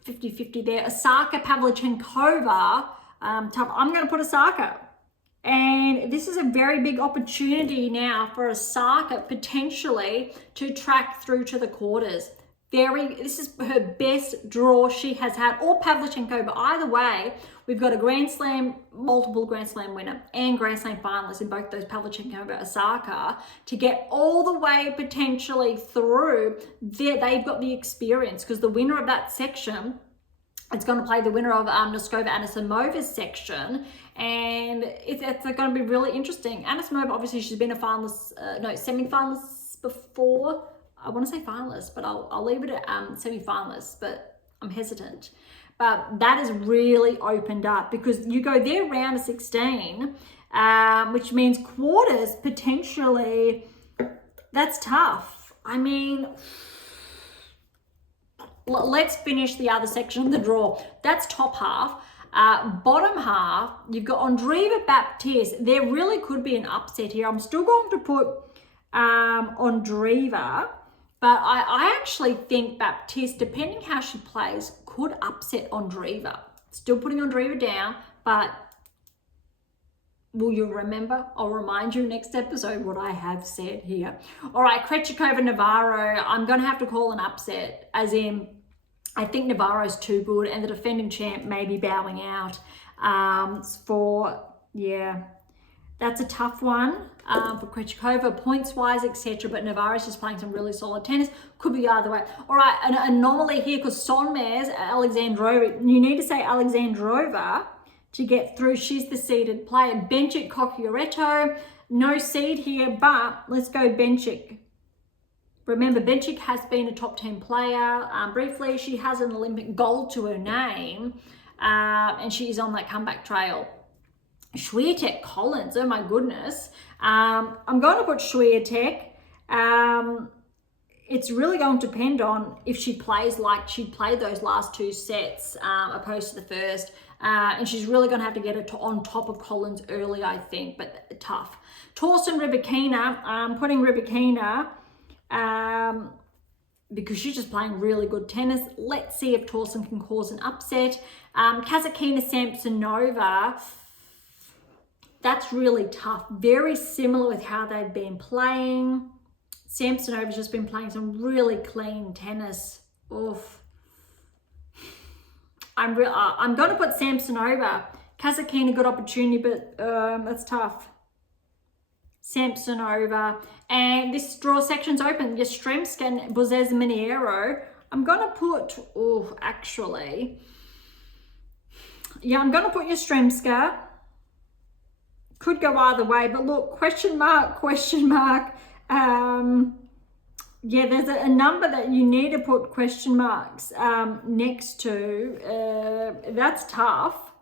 50-50 there. Osaka Pavlyuchenkova, tough. I'm going to put Osaka. And this is a very big opportunity now for Osaka potentially to track through to the quarters. This is her best draw she has had, or Pavlyuchenkova. Either way, we've got a Grand Slam, multiple Grand Slam winner and Grand Slam finalists in both those, Pavlyuchenkova, Osaka, to get all the way potentially through. They've got the experience, because the winner of that section is going to play the winner of Noskova Anisimova's section, and it's going to be really interesting. Anisimova, obviously, she's been a finalist, semi-finalist before. I want to say finalist, but I'll leave it at semi-finalist, but I'm hesitant. But that has really opened up, because you go there round of 16, which means quarters potentially. That's tough. I mean, let's finish the other section of the draw. That's top half. Bottom half, you've got Andreeva Baptiste. There really could be an upset here. I'm still going to put Andreeva. But I actually think Baptiste, depending how she plays, could upset Andreeva. Still putting Andreeva down, but will you remember? I'll remind you next episode what I have said here. All right, Krejcikova, Navarro. I'm going to have to call an upset, as in I think Navarro's too good, and the defending champ may be bowing out that's a tough one for Krejcikova, points-wise, etc. But Navarro's just playing some really solid tennis. Could be either way. All right, an anomaly here, because Sonmez, Alexandrova, you need to say Alexandrova to get through. She's the seeded player. Bencic, Cocchiaretto, no seed here, but let's go Bencic. Remember, Bencic has been a top 10 player. Briefly, she has an Olympic gold to her name, and she is on that comeback trail. Swiatek, Collins, oh my goodness. I'm going to put Swiatek. It's really going to depend on if she plays like she played those last 2 sets opposed to the first. And she's really going to have to get it on top of Collins early, I think, but tough. Torsten Rybakina, I'm putting Rybakina because she's just playing really good tennis. Let's see if Torsten can cause an upset. Kasatkina, Samsonova. That's really tough. Very similar with how they've been playing. Samsonova's just been playing some really clean tennis. Oof. I'm going to put Samsonova. Kasatkina, good opportunity, but that's tough. Samsonova. And this draw section's open. Yastremska and Bozes Miniero. I'm going to put, I'm going to put Yastremska. Could go either way, but look, question mark. Yeah, there's a number that you need to put question marks next to. That's tough.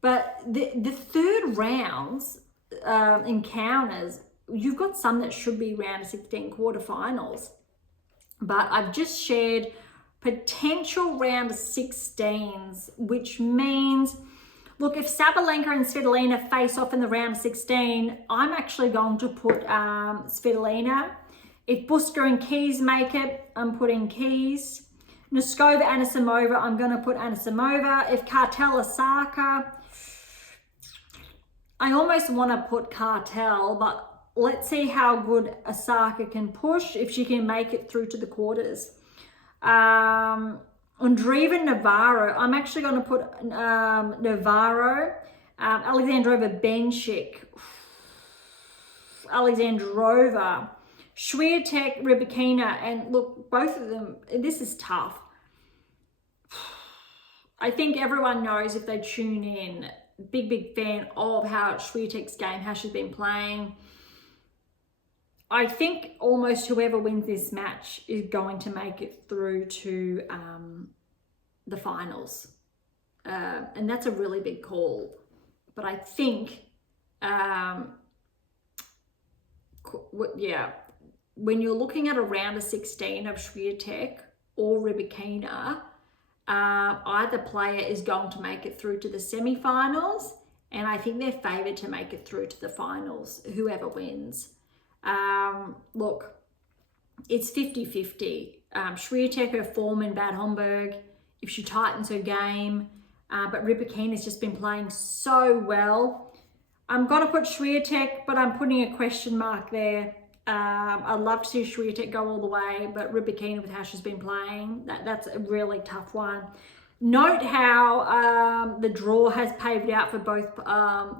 But the third rounds encounters, you've got some that should be round of 16 quarterfinals. But I've just shared potential round of 16s, which means, look, if Sabalenka and Svitolina face off in the round of 16, I'm actually going to put Svitolina. If Buska and Keys make it, I'm putting Keys. Noskova, Anisimova, I'm going to put Anisimova. If Cartel, Osaka, I almost want to put Cartel, but let's see how good Osaka can push, if she can make it through to the quarters. Andreeva, Navarro, I'm actually going to put Navarro. Alexandrova, Benchik. Alexandrova. Swiatek, Rybakina, and look, both of them, this is tough. I think everyone knows, if they tune in, big fan of how Swiatek's game, how she's been playing. I think almost whoever wins this match is going to make it through to the finals. And that's a really big call. But I think, when you're looking at a round of 16 of Swiatek or Rybakina, either player is going to make it through to the semi-finals, and I think they're favoured to make it through to the finals, whoever wins. Look, it's 50-50. Swiatek, her form in Bad Homburg, if she tightens her game, but Rybakina has just been playing so well. I'm going to put Swiatek, but I'm putting a question mark there. I'd love to see Swiatek go all the way, but Rybakina, with how she's been playing, that's a really tough one. Note how the draw has paved out for both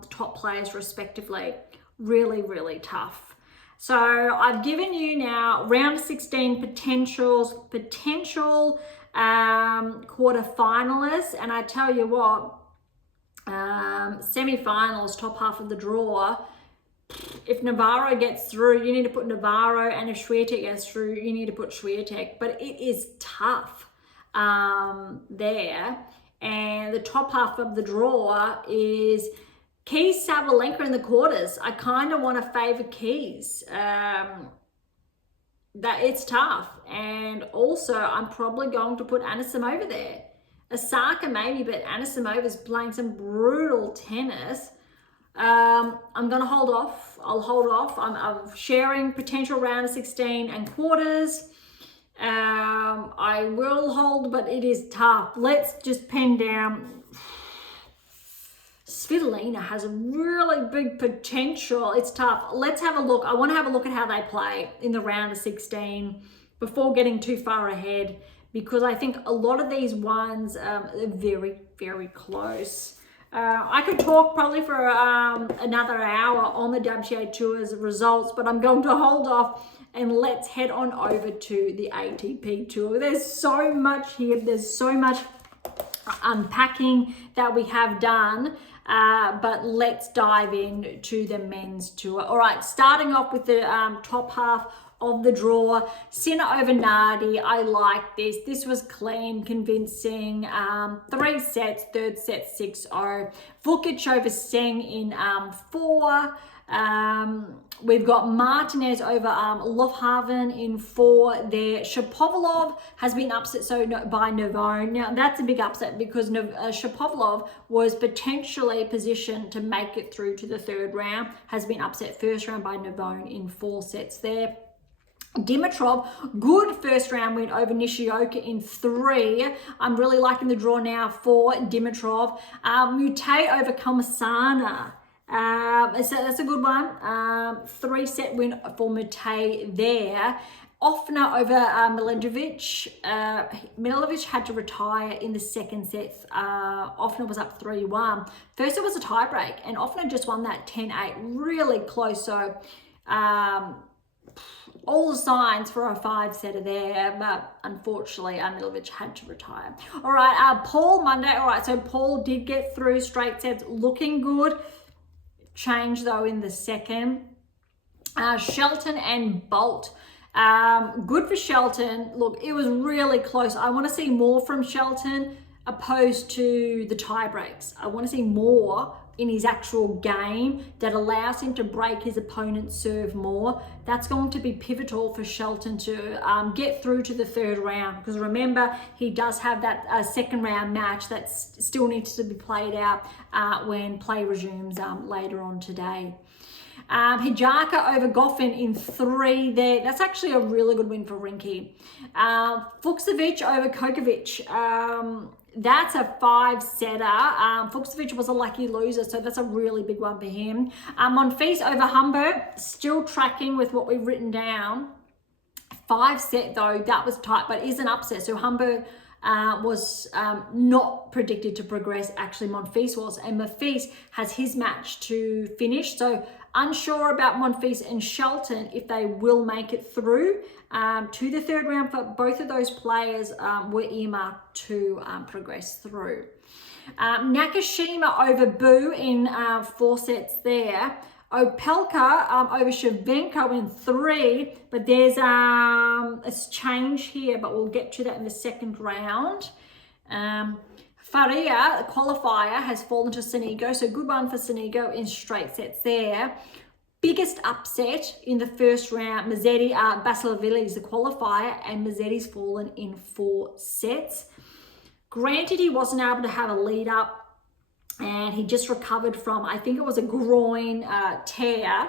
top players respectively. Really tough. So I've given you now round 16 potential quarterfinalists, and I tell you what, semi-finals, top half of the draw. If Navarro gets through, you need to put Navarro, and if Swiatek gets through, you need to put Swiatek. But it is tough there. And the top half of the draw is Keys, Sabalenka in the quarters. I kind of want to favour Keys. That it's tough. And also, I'm probably going to put Anisimova there. Osaka maybe, but Anisimova's playing some brutal tennis. I'm going to hold off. I'll hold off. I'm sharing potential round of 16 and quarters. I will hold, but it is tough. Let's just pen down. Svitolina has a really big potential. It's tough. Let's have a look. I want to have a look at how they play in the round of 16 before getting too far ahead, because I think a lot of these ones are very close. I could talk probably for another hour on the WTA Tours results, but I'm going to hold off and let's head on over to the ATP Tour. There's so much here. There's so much unpacking that we have done, but let's dive into the men's tour. All right, starting off with the top half of the draw. Sinner over Nardi. I like this. This was clean, convincing. 3 sets, third set 6-0. Vukic over Seng in 4. We've got Martinez over Lofhaven in 4 there. Shapovalov has been upset by Novone. Now, that's a big upset because Shapovalov was potentially positioned to make it through to the third round. Has been upset first round by Novone in 4 sets there. Dimitrov, good first round win over Nishioka in 3. I'm really liking the draw now for Dimitrov. Mute over Kalmasana. So that's a good one. 3-set win for Mute there. Offner over Milojevic. Milojevic had to retire in the second set. Offner was up 3-1. First it was a tiebreak, and Offner just won that 10-8. Really close. So all the signs for a 5-setter there, but unfortunately Milojevic had to retire. All right, Paul Monday. All right, so Paul did get through straight sets, looking good. Change though in the second. Shelton and Bolt. Good for Shelton. Look, it was really close. I want to see more from Shelton opposed to the tie breaks. I want to see more in his actual game that allows him to break his opponent's serve more. That's going to be pivotal for Shelton to get through to the third round, because remember, he does have that second round match that still needs to be played out when play resumes later on today. Hijaka over Goffin in 3 there. That's actually a really good win for Rinky. Fucsovics over Kokovic. That's a 5-setter. Fucsovics was a lucky loser, so that's a really big one for him. Monfils over Humber, still tracking with what we've written down. 5-set though, that was tight, but is an upset. So Humber was not predicted to progress. Actually, Monfils was, and Monfils has his match to finish. So unsure about Monfils and Shelton if they will make it through to the third round. For both of those players were earmarked to progress through. Nakashima over Boo in 4 sets there. Opelka over Shevchenko in 3, but there's a change here, but we'll get to that in the second round. Faria, the qualifier, has fallen to Sonego, so good one for Sonego in straight sets there. Biggest upset in the first round, Mazzetti, Basilashvili is the qualifier, and Mazzetti's fallen in 4 sets. Granted, he wasn't able to have a lead up, and he just recovered from, I think it was a groin tear.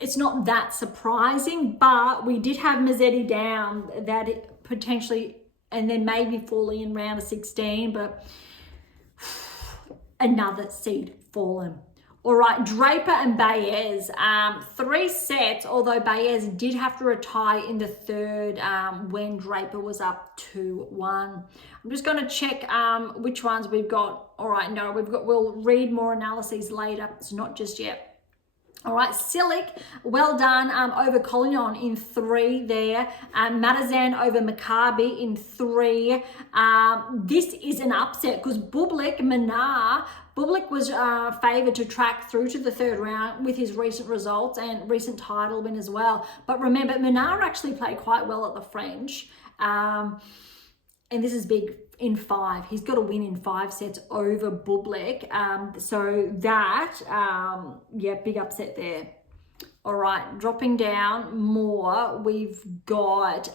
It's not that surprising, but we did have Mazzetti down that it potentially, and then maybe falling in round of 16, but another seed fallen. All right, Draper and Baez, 3 sets, although Baez did have to retire in the third when Draper was up 2-1. I'm just going to check which ones we've got. All right, no, we'll read more analyses later. It's not just yet. All right, Silic, well done over Collignon in 3 there. Matazan over Maccabi in 3. This is an upset because Bublik was favoured to track through to the third round with his recent results and recent title win as well. But remember, Manar actually played quite well at the French. And this is big in 5. He's got to win in 5 sets over Bublik. So that, yeah, big upset there. All right, dropping down more, we've got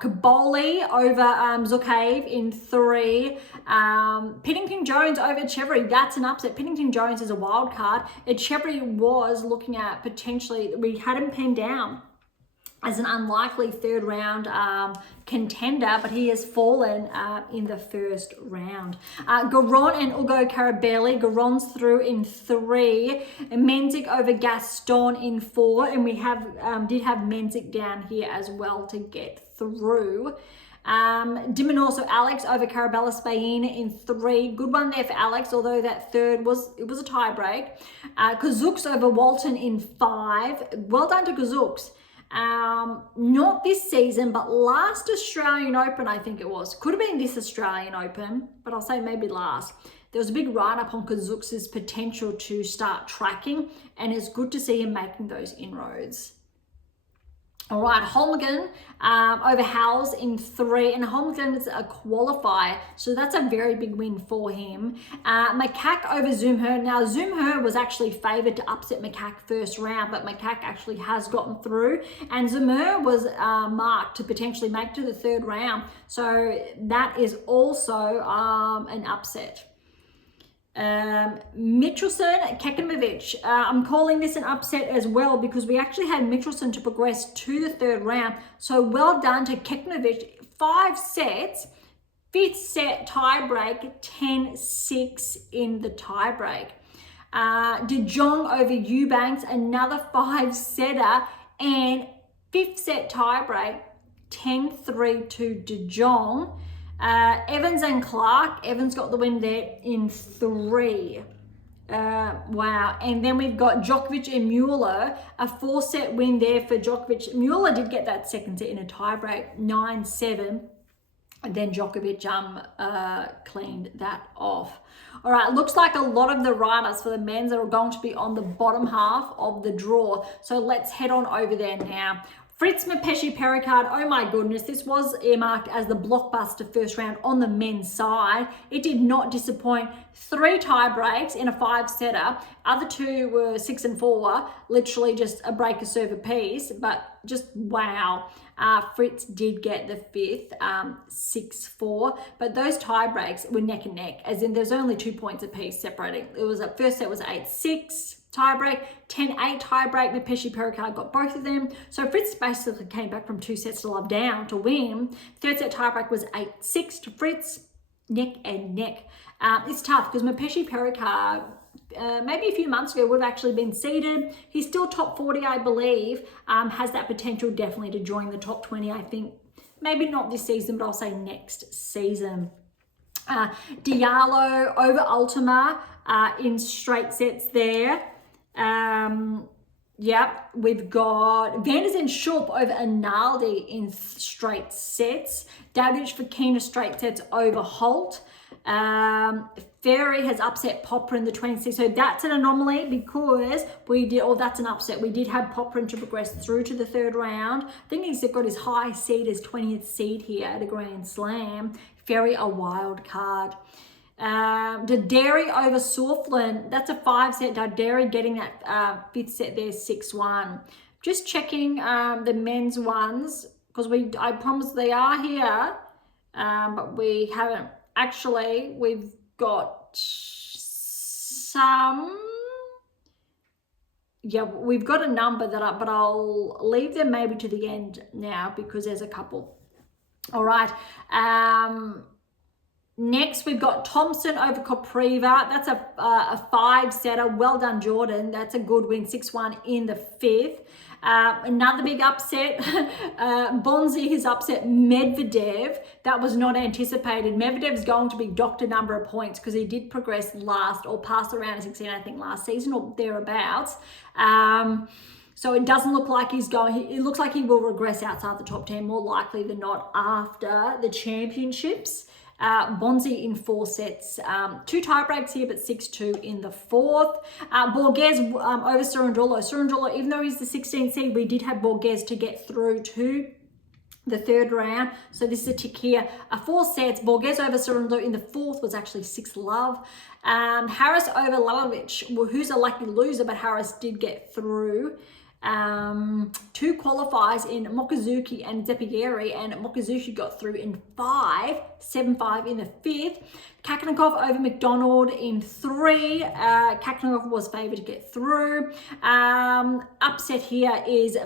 Kaboli over Zukaev in 3. Pennington Jones over Echeverry, that's an upset. Pennington Jones is a wild card. Echeverry was looking at potentially, we had him pinned down as an unlikely third round contender, but he has fallen in the first round. Garon and Ugo Carabelli. Garon's through in 3. Menzik over Gaston in 4, and we did have Menzik down here as well to get through. Dimonor, so Alex over Carabella Spain in 3. Good one there for Alex, although that third was a tie break. Kazuks over Walton in 5. Well done to Kazuks. Not this season, but last Australian Open, I think it was. Could have been this Australian Open, but I'll say maybe last. There was a big write-up on Kazuks' potential to start tracking, and it's good to see him making those inroads. All right, Holmgren over Howells in 3, and Holmgren is a qualifier, so that's a very big win for him. Makak over Zumher. Now, Zumher was actually favoured to upset Makak first round, but Makak actually has gotten through, and Zumher was marked to potentially make to the third round, so that is also an upset. Michelson, Kekinovic. I'm calling this an upset as well because we actually had Michelson to progress to the third round. So well done to Kekinovic. 5 sets, 5th set tie break, 10-6 in the tie break. De Jong over Eubanks, another 5-setter, and 5th set tie break, 10-3 to De Jong. Evans and Clark. Evans got the win there in 3. Wow. And then we've got Djokovic and Mueller, a 4-set win there for Djokovic. Mueller did get that second set in a tiebreak, 9-7. And then Djokovic cleaned that off. All right, looks like a lot of the riders for the men's are going to be on the bottom half of the draw. So let's head on over there now. Fritz Mapeshe-Pericard, oh my goodness, this was earmarked as the blockbuster first round on the men's side. It did not disappoint. 3 tie breaks in a 5-setter. Other 2 were 6 and 4, literally just a break, a serve apiece, but just wow. Fritz did get the 5th, 6-4, but those tie breaks were neck and neck, as in there's only 2 points apiece separating. It was a first set was 8-6 tie break, 10-8 tie break. Mapeshe-Pericard got both of them. So Fritz basically came back from 2 sets to love down to win. Third set tie break was 8-6 to Fritz, neck and neck. It's tough because Mapeshe-Pericard, maybe a few months ago, would have actually been seeded. He's still top 40, I believe. Has that potential definitely to join the top 20, I think. Maybe not this season, but I'll say next season. Diallo over Ultima in straight sets there. Yep, we've got Vanderzen Schulp over Analyses in straight sets. Dowdich Fokina straight sets over Holt. Ferry has upset Popper in the 26th, so that's an anomaly because that's an upset. We did have Popper to progress through to the 3rd round. I think he's got his high seed as 20th seed here at a Grand Slam. Ferry a wild card. Daderi over Southland, that's a 5-set. Daderi getting that 5th set there, 6-1. Just checking the men's ones because I promised they are here, but we haven't. Actually, we've got some. Yeah, we've got a number but I'll leave them maybe to the end now because there's a couple. All right. Next, we've got Thompson over Kopriva. That's a 5-setter. Well done, Jordan. That's a good win, 6-1 in the 5th. Another big upset. Bonzi has upset Medvedev. That was not anticipated. Medvedev's going to be docked a number of points because he did progress last or pass the round of 16, I think, last season or thereabouts. So it doesn't look like he's going. It looks like he will regress outside the top 10 more likely than not after the championships. Bonzi in 4 sets, 2 tie breaks here, but 6-2 in the 4th. Borges over Cerundolo. Cerundolo, even though he's the 16th seed, we did have Borges to get through to the 3rd round. So this is a tick here. 4 sets. Borges over Cerundolo in the 4th was actually 6-love. Harris over Lalovic, who's a lucky loser, but Harris did get through. 2 qualifiers in Mokazuki and Zepieri, and Mokazuki got through in 5, 7-5 in the 5th. Kakanakov over McDonald in 3. Kakanakov was favoured to get through. Upset here is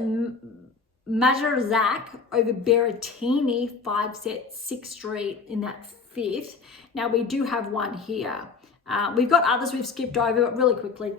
Majarzak over Berrettini, 5-set, 6-3 in that 5th. Now we do have one here. We've got others we've skipped over, but really quickly.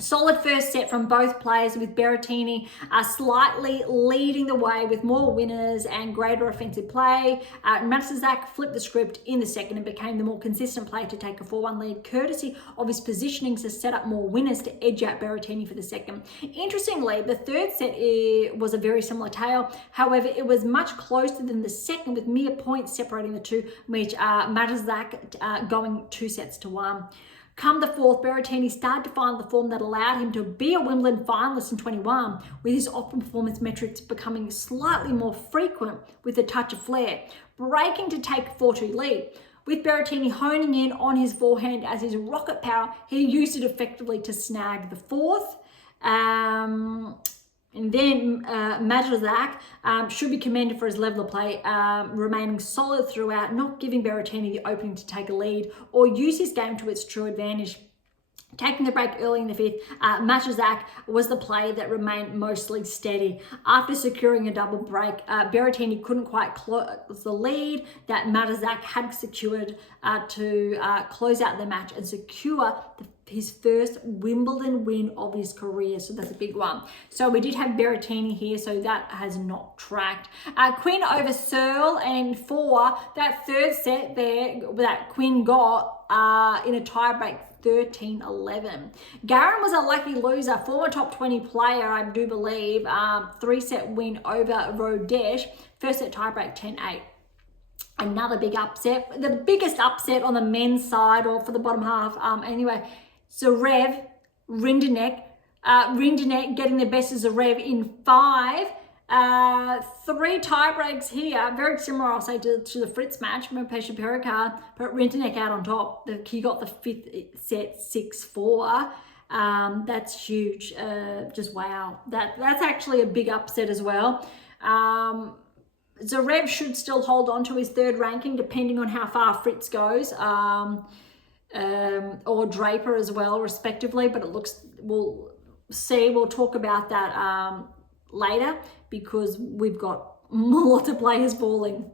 Solid first set from both players, with Berrettini slightly leading the way with more winners and greater offensive play. Matzazak flipped the script in the second and became the more consistent player to take a 4-1 lead, courtesy of his positioning to set up more winners to edge out Berrettini for the second. Interestingly, the 3rd set was a very similar tale. However, it was much closer than the second, with mere points separating the two, which Matzazak going 2-1. Come the 4th, Berrettini started to find the form that allowed him to be a Wimbledon finalist in 21, with his optimal performance metrics becoming slightly more frequent with a touch of flair, breaking to take a 4-2 lead. With Berrettini honing in on his forehand as his rocket power, he used it effectively to snag the 4th. And then Matzazak should be commended for his level of play, remaining solid throughout, not giving Berrettini the opening to take a lead or use his game to its true advantage. Taking the break early in the 5th, Matzazak was the player that remained mostly steady. After securing a double break, Berrettini couldn't quite close the lead that Matzazak had secured to close out the match and secure his first Wimbledon win of his career. So that's a big one. So we did have Berrettini here, so that has not tracked. Quinn over Searle, and 4, that 3rd set there that Quinn got in a tiebreak, 13-11. Garin was a lucky loser, former top 20 player, I do believe. 3-set win over Rodech. First set tiebreak, 10-8. Another big upset, the biggest upset on the men's side or for the bottom half. Anyway, Zverev, Rinderknech, Rinderknech getting the best of Zverev in 5. 3 tie breaks here, very similar, I'll say, to the Fritz match, Pesha Pericard, but Rinderknech out on top. He got the 5th set 6-4. That's huge. Just wow. That's actually a big upset as well. Zverev should still hold on to his 3rd ranking, depending on how far Fritz goes, or Draper as well, respectively. But it looks, we'll see. We'll talk about that later, because we've got lots of players falling.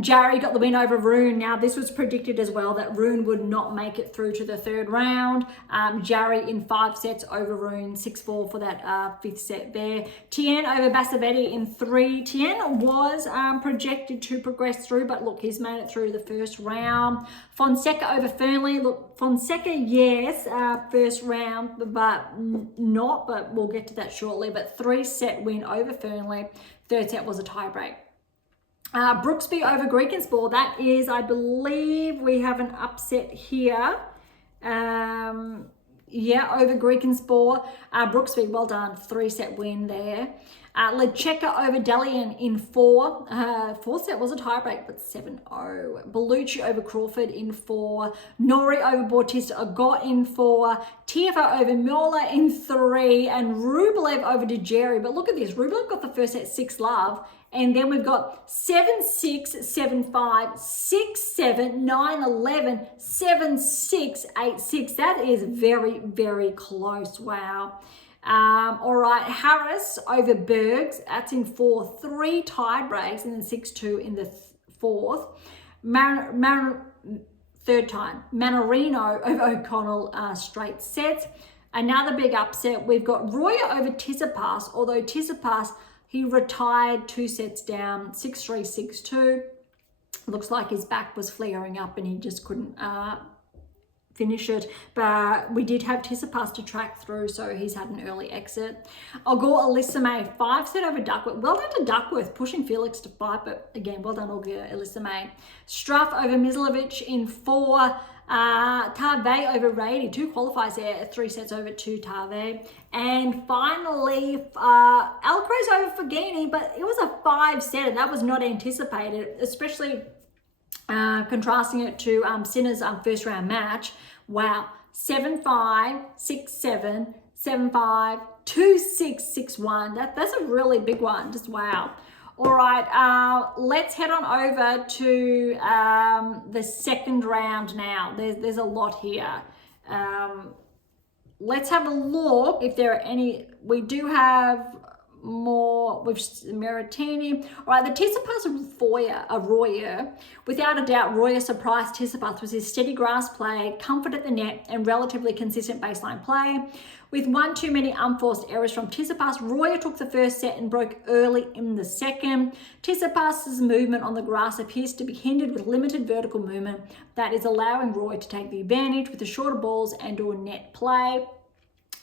Jarry got the win over Rune. Now, this was predicted as well, that Rune would not make it through to the 3rd round. Jarry in 5 sets over Rune, 6-4 for that 5th set there. Tien over Bassavetti in 3. Tien was projected to progress through, but look, he's made it through the 1st round. Fonseca over Fernley. Look, Fonseca, yes, 1st round, but not, but we'll get to that shortly. But 3-set win over Fernley. 3rd set was a tiebreak. Brooksby over Greekenspoor. That is, I believe we have an upset here. Yeah, over Greekenspoor. Brooksby, well done. 3-set win there. Lecheka over Delian in 4. 4th set was a tiebreak, but 7-0. Bellucci over Crawford in 4. Nori over Bautista Agot in 4. Tiafoe over Muller in 3. And Rublev over Dejeri. But look at this. Rublev got the 1st set 6-love. And then we've got 7-6, 7-5, 6-7, 9-11, 7-6, 8-6. That is very, very close. Wow. All right, Harris over Berge. That's in 4. 3 tie breaks, and then 6-2 in the 4th. 3rd time. Manarino over O'Connell, straight sets. Another big upset. We've got Royer over Tsitsipas, although Tsitsipas, he retired 2 sets down, 6-3, 6-2. Looks like his back was flaring up and he just couldn't finish it. But we did have Tsitsipas to track through, so he's had an early exit. Ogor Elisame, 5-set over Duckworth. Well done to Duckworth, pushing Felix to 5, but again, well done Ogor Elisame. Struff over Mislovic in 4. Tave over Rady, 2 qualifiers there, 3 sets over to Tave. And finally, Alcaraz over Fognini, but it was a 5-set, and that was not anticipated, especially contrasting it to Sinner's 1st round match. Wow, 7-5, 6-7, 7-5, 2-6, 6-1. That's a really big one, just wow. All right, let's head on over to the 2nd round now. There's a lot here. Let's have a look if there are any. We do have more with Meritini. All right, the Tsitsipas Royer. Without a doubt, Royer surprised Tsitsipas with his steady grass play, comfort at the net, and relatively consistent baseline play. With 1 too many unforced errors from Tsitsipas, Royer took the 1st set and broke early in the 2nd. Tsitsipas's movement on the grass appears to be hindered with limited vertical movement that is allowing Roy to take the advantage with the shorter balls and or net play.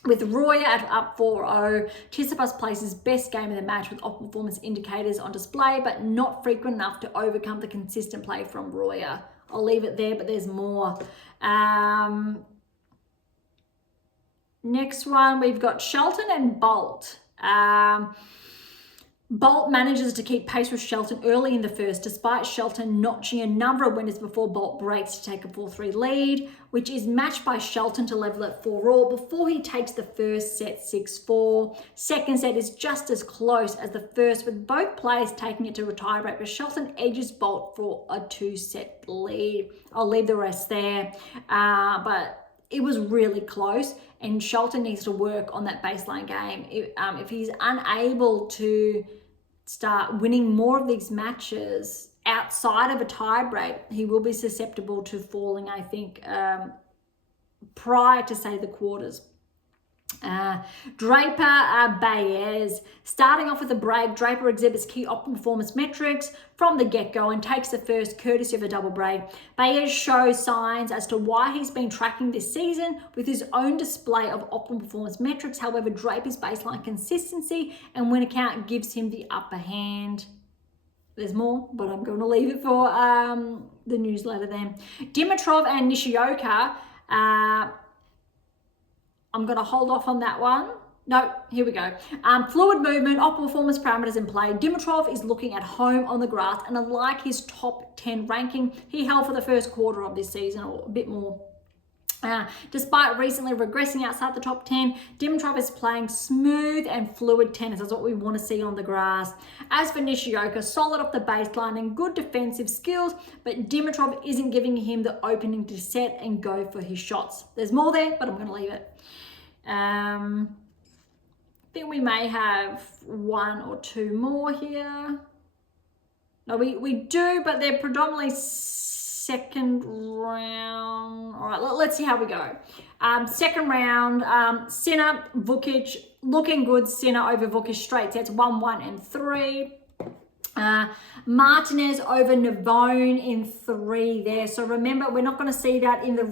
With Royer at up 4-0, Tsitsipas plays his best game of the match with optimal performance indicators on display, but not frequent enough to overcome the consistent play from Royer. I'll leave it there, but there's more. Next one, we've got Shelton and Bolt. Bolt manages to keep pace with Shelton early in the 1st, despite Shelton notching a number of winners before Bolt breaks to take a 4-3 lead, which is matched by Shelton to level at 4-all before he takes the 1st set 6-4. 2nd set is just as close as the 1st, with both players taking it to a tie break, but Shelton edges Bolt for a 2-set lead. I'll leave the rest there, but it was really close, and Shelton needs to work on that baseline game. If he's unable to start winning more of these matches outside of a tie break, he will be susceptible to falling, I think, prior to, say, the quarters. Draper, Baez. Starting off with a break, Draper exhibits key optimal performance metrics from the get-go and takes the 1st courtesy of a double break. Baez shows signs as to why he's been tracking this season with his own display of optimal performance metrics. However, Draper's baseline consistency and win account gives him the upper hand. There's more, but I'm going to leave it for the newsletter then. Dimitrov and Nishioka. I'm going to hold off on that one. No, here we go. Fluid movement, optimal performance parameters in play. Dimitrov is looking at home on the grass, and unlike his top 10 ranking, he held for the first quarter of this season, or a bit more. Despite recently regressing outside the top 10, Dimitrov is playing smooth and fluid tennis. That's what we want to see on the grass. As for Nishioka, solid off the baseline and good defensive skills, but Dimitrov isn't giving him the opening to set and go for his shots. There's more there, but I'm going to leave it. I think we may have one or two more here. No, we do, but they're predominantly second round. All right, let's see how we go. Second round, Sinner, Vukic, looking good. Sinner over Vukic straight sets 1-1 and 3. Martinez over Navone in 3 there. So remember, we're not going to see that in the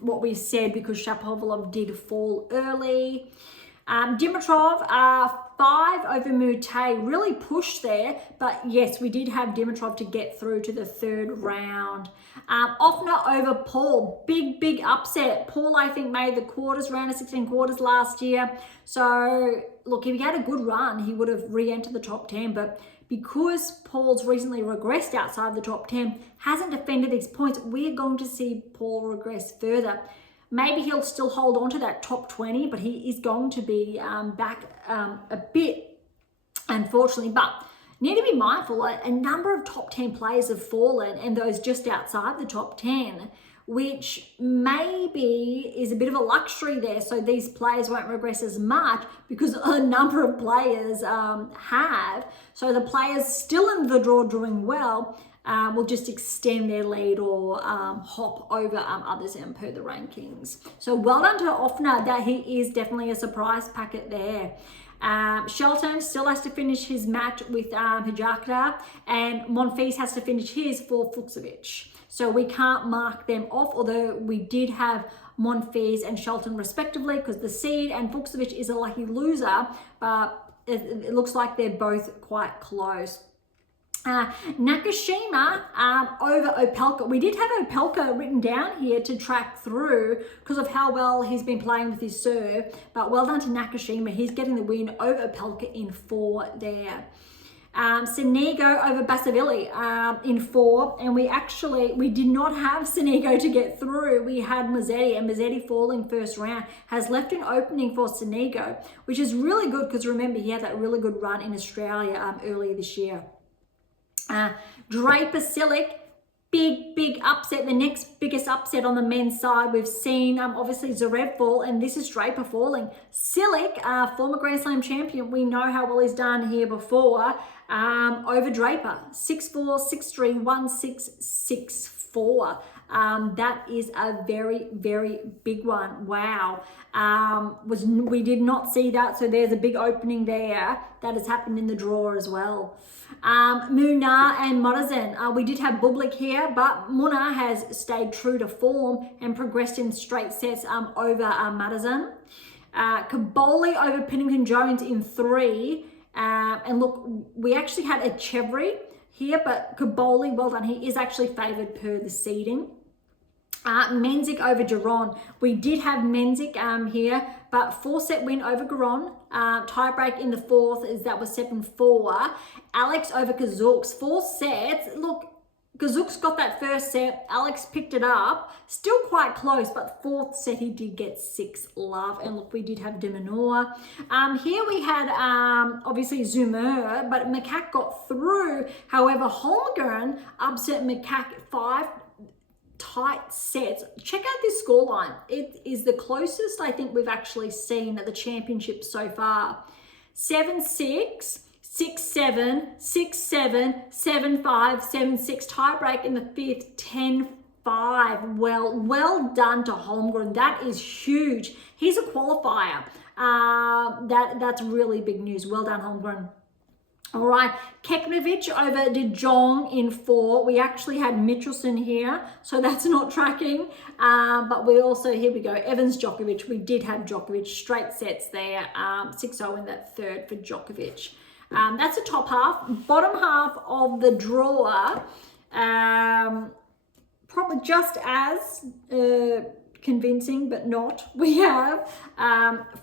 what we said because Shapovalov did fall early. Dimitrov, 5 over Mute, really pushed there, but yes, we did have Dimitrov to get through to the third round. Offner over Paul, big upset. Paul, I think, made the quarters, round of 16 quarters last year. So look, if he had a good run, he would have re-entered the top 10, but because Paul's recently regressed outside the top 10, hasn't defended these points, we're going to see Paul regress further. Maybe he'll still hold on to that top 20, but he is going to be back a bit, unfortunately. But need to be mindful, a number of top 10 players have fallen, and those just outside the top 10, which maybe is a bit of a luxury there. So these players won't regress as much because a number of players have. So the players still in the draw doing well will just extend their lead or hop over others and per the rankings. So well done to Offner, that he is definitely a surprise packet there. Shelton still has to finish his match with Hijaka, and Monfils has to finish his for Fucsovics. So we can't mark them off, although we did have Monfils and Shelton respectively, because the seed and Fucsovics is a lucky loser, but it looks like they're both quite close. Nakashima over Opelka. We did have Opelka written down here to track through because of how well he's been playing with his serve, but well done to Nakashima. He's getting the win over Opelka in 4 there. Sinigo over Basavilli in 4, and we did not have Sinigo to get through. We had Mazzetti, and Mazzetti falling first round has left an opening for Sinigo, which is really good because remember, he had that really good run in Australia earlier this year. Draper Silic, big upset. The next biggest upset on the men's side. We've seen obviously Zverev fall, and this is Draper falling. Silic, former Grand Slam champion, we know how well he's done here before, over Draper. 6-4, 6-3, 1-6, 6-4. That is a very big one. Wow. We did not see that, so there's a big opening there that has happened in the draw as well. Muna and Murtazen. We did have Bublik here, but Muna has stayed true to form and progressed in straight sets over Murtazen. Kaboli over Pennington Jones in 3. And look, we actually had a Chevry here, but Kaboli, well done. He is actually favoured per the seeding. Menzik over Giron. We did have Menzik here, but 4-set win over Giron. Tiebreak in the 4th, that was 7-4. Alex over Kazooks, 4 sets. Look, Kazooks got that first set. Alex picked it up. Still quite close, but 4th set he did get 6 love. And look, we did have de Minaur. Here we had obviously Zoomer, but Makak got through. However, Holmgren upset Makak 5 tight sets. Check out this scoreline. It is the closest I think we've actually seen at the championship so far. 7-6, 6-7, 6-7, 7-5, 7-6. Tiebreak in the 5th, 10-5. Well done to Holmgren. That is huge. He's a qualifier. That's really big news. Well done, Holmgren. All right, Kekmanovic over De Jong in 4. We actually had Michelson here, so that's not tracking. But we also, here we go, Evans Djokovic. We did have Djokovic, straight sets there, 6-0 in that 3rd for Djokovic. That's the top half. Bottom half of the draw, probably just as convincing, but not. We have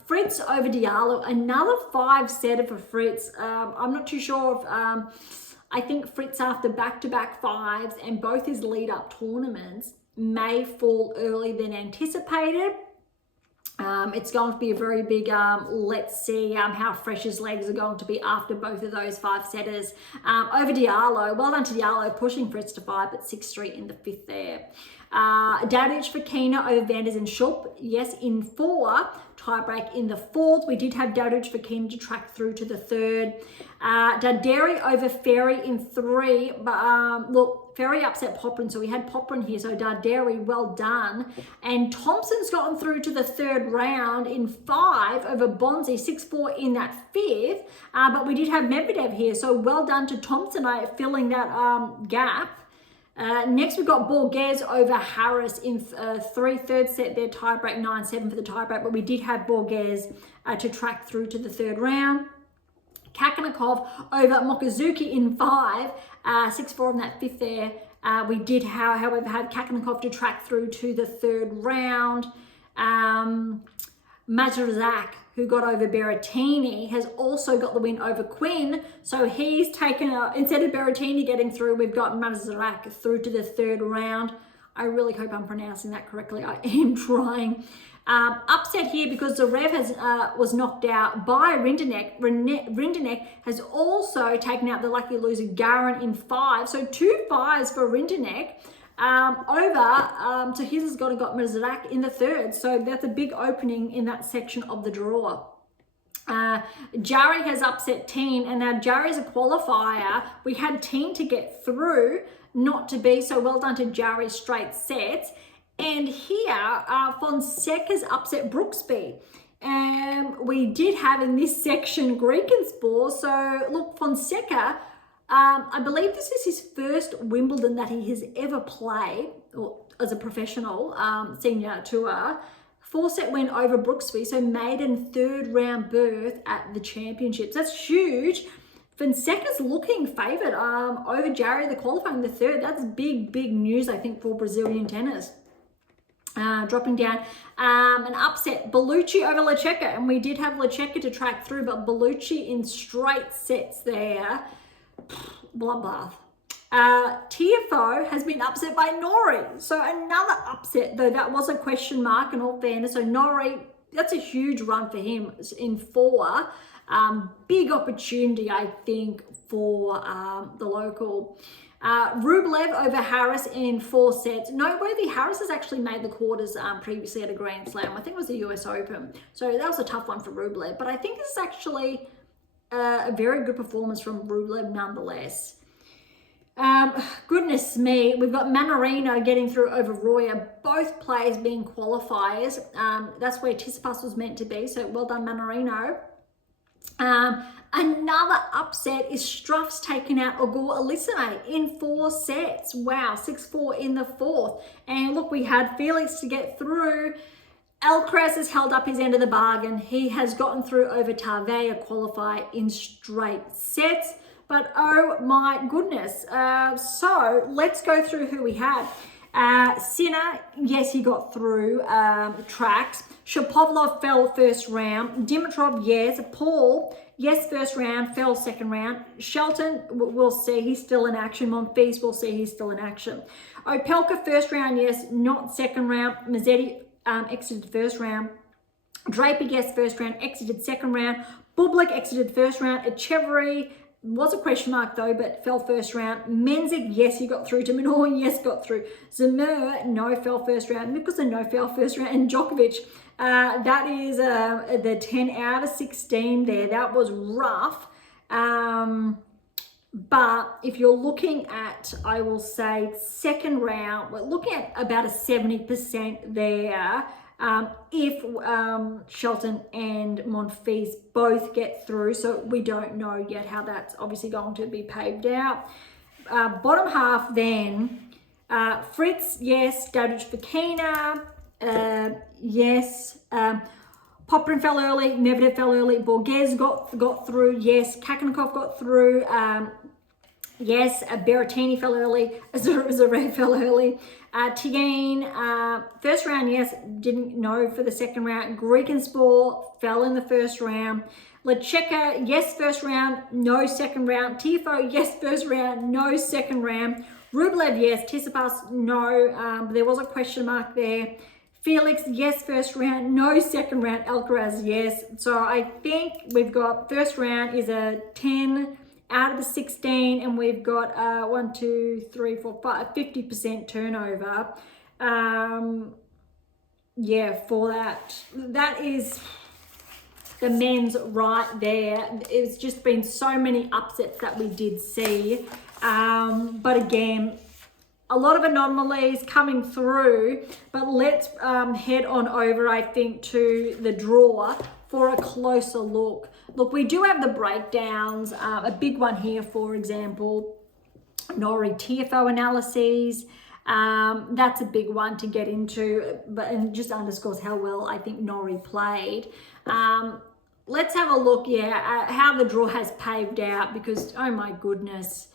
Fritz over Diallo, another 5-setter for Fritz. I'm not too sure if, I think Fritz, after back-to-back fives and both his lead-up tournaments, may fall earlier than anticipated. It's going to be a very big, let's see how fresh his legs are going to be after both of those 5-setters. Over Diallo, well done to Diallo, pushing Fritz to 5, but 6-3 in the 5th there. Dowdich for Kina over Vanders and Schulp, yes, in 4. Tiebreak in the 4th. We did have Dowdich for Kina to track through to the 3rd. Darderi over Ferry in 3. But look, Ferry upset Poprin, so we had Poprin here. So Darderi, well done. And Thompson's gotten through to the 3rd round in 5 over Bonzi, 6-4 in that 5th. But we did have Medvedev here, so well done to Thompson filling that gap. Next, we've got Borges over Harris in 3rd set there, tiebreak 9-7 for the tiebreak, but we did have Borges to track through to the 3rd round. Kakanakov over Mokazuki in 5, 6-4 in that 5th there. We did, however, have Kakanakov to track through to the 3rd round. Mazurzak, who got over Berrettini, has also got the win over Quinn. So he's taken, instead of Berrettini getting through, we've got Mazurzak through to the 3rd round. I really hope I'm pronouncing that correctly. I am trying. Upset here because Zverev was knocked out by Rinderknech. Rinderknech has also taken out the lucky loser Garin in 5. So 2 5s for Rinderknech. So his has got Mazurak in the 3rd. So that's a big opening in that section of the draw. Jarry has upset Teen, and now Jarry's a qualifier. We had Teen to get through, not to be, so well done to Jarry, straight sets. And here, Fonseca's upset Brooksby. We did have in this section Greek and Spore. So look, Fonseca, I believe this is his first Wimbledon that he has ever played, or as a professional senior tour. 4-set win over Brooksby, so maiden 3rd round berth at the championships. That's huge. Fonseca's looking favoured over Jarry, the qualifying the 3rd. That's big news, I think, for Brazilian tennis. Dropping down, an upset, Bellucci over Lecheka, and we did have Lecheka to track through, but Bellucci in straight sets there. Bloodbath. TFO has been upset by Nori, so another upset, though that was a question mark in all fairness. So Nori, that's a huge run for him in 4. Big opportunity, I think, for the local. Rublev over Harris in 4 sets. Noteworthy, Harris has actually made the quarters previously at a Grand Slam. I think it was the US Open. So that was a tough one for Rublev. But I think this is actually a very good performance from Rublev nonetheless. Goodness me, we've got Manarino getting through over Royer, both players being qualifiers. That's where Tsitsipas was meant to be, so well done Manarino. Another upset is Struff's taken out Ogor Elisame in 4 sets. Wow, 6-4 in the 4th. And look, we had Felix to get through. Alcaraz has held up his end of the bargain. He has gotten through over Tarvey, a qualifier, in straight sets. But oh my goodness. So let's go through who we had. Sinner, yes, he got through tracks. Shapovalov fell 1st round. Dimitrov, yes. Paul, yes, 1st round, fell 2nd round. Shelton, we'll see, he's still in action. Monfils, we'll see, he's still in action. Opelka, 1st round, yes, not 2nd round. Mazzetti exited 1st round. Draper, yes, 1st round, exited 2nd round. Bublik exited 1st round. Echeverry was a question mark though, but fell 1st round. Menzik, yes, he got through. Minor, yes, got through. Zemur, no, fell 1st round. Mickelson, no, fell 1st round. And Djokovic, that is the 10 out of 16 there. That was rough. But if you're looking at, I will say, 2nd round, we're looking at about a 70% there. If Shelton and Monfils both get through, so we don't know yet how that's obviously going to be paved out. Bottom half then, Fritz, yes. Dowdich Fokina, yes. Poprin fell early, Medvedev fell early, Borges got through, yes. Kakanakov got through, yes. Berrettini fell early, Zverev fell early. Tigane, first round, yes, didn't know for the second round. Griekenspor fell in the first round. Lecheka, yes, first round, no second round. Tifo, yes, first round, no second round. Rublev, yes. Tsitsipas, no. There was a question mark there. Felix, yes, first round, no second round. Alcaraz, yes. So I think we've got first round is a 10 out of the 16, and we've got 1, 2, 3, 4, 5, 50% turnover. Yeah, for that. That is the men's right there. It's just been so many upsets that we did see. But again, a lot of anomalies coming through, but let's head on over, I think, to the draw for a closer look. Look, we do have the breakdowns. A big one here, for example, Norrie TFO analyses. That's a big one to get into, and just underscores how well I think Norrie played. Let's have a look, at how the draw has paved out, because, oh my goodness,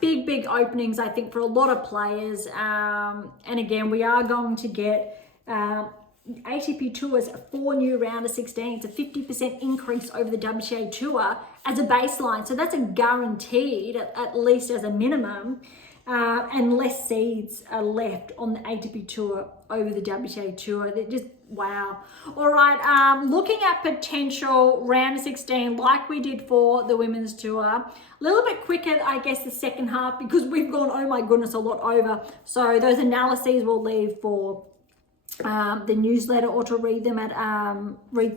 big openings, I think, for a lot of players. And again, we are going to get ATP Tours 4 new round of 16. It's a 50% increase over the WTA Tour as a baseline. So that's a guaranteed, at least as a minimum. And less seeds are left on the ATP Tour over the WTA Tour. They're just, wow. All right, looking at potential round of 16, like we did for the Women's Tour. A little bit quicker, I guess, the second half, because we've gone, oh my goodness, a lot over. So those analyses we'll leave for the newsletter, or to read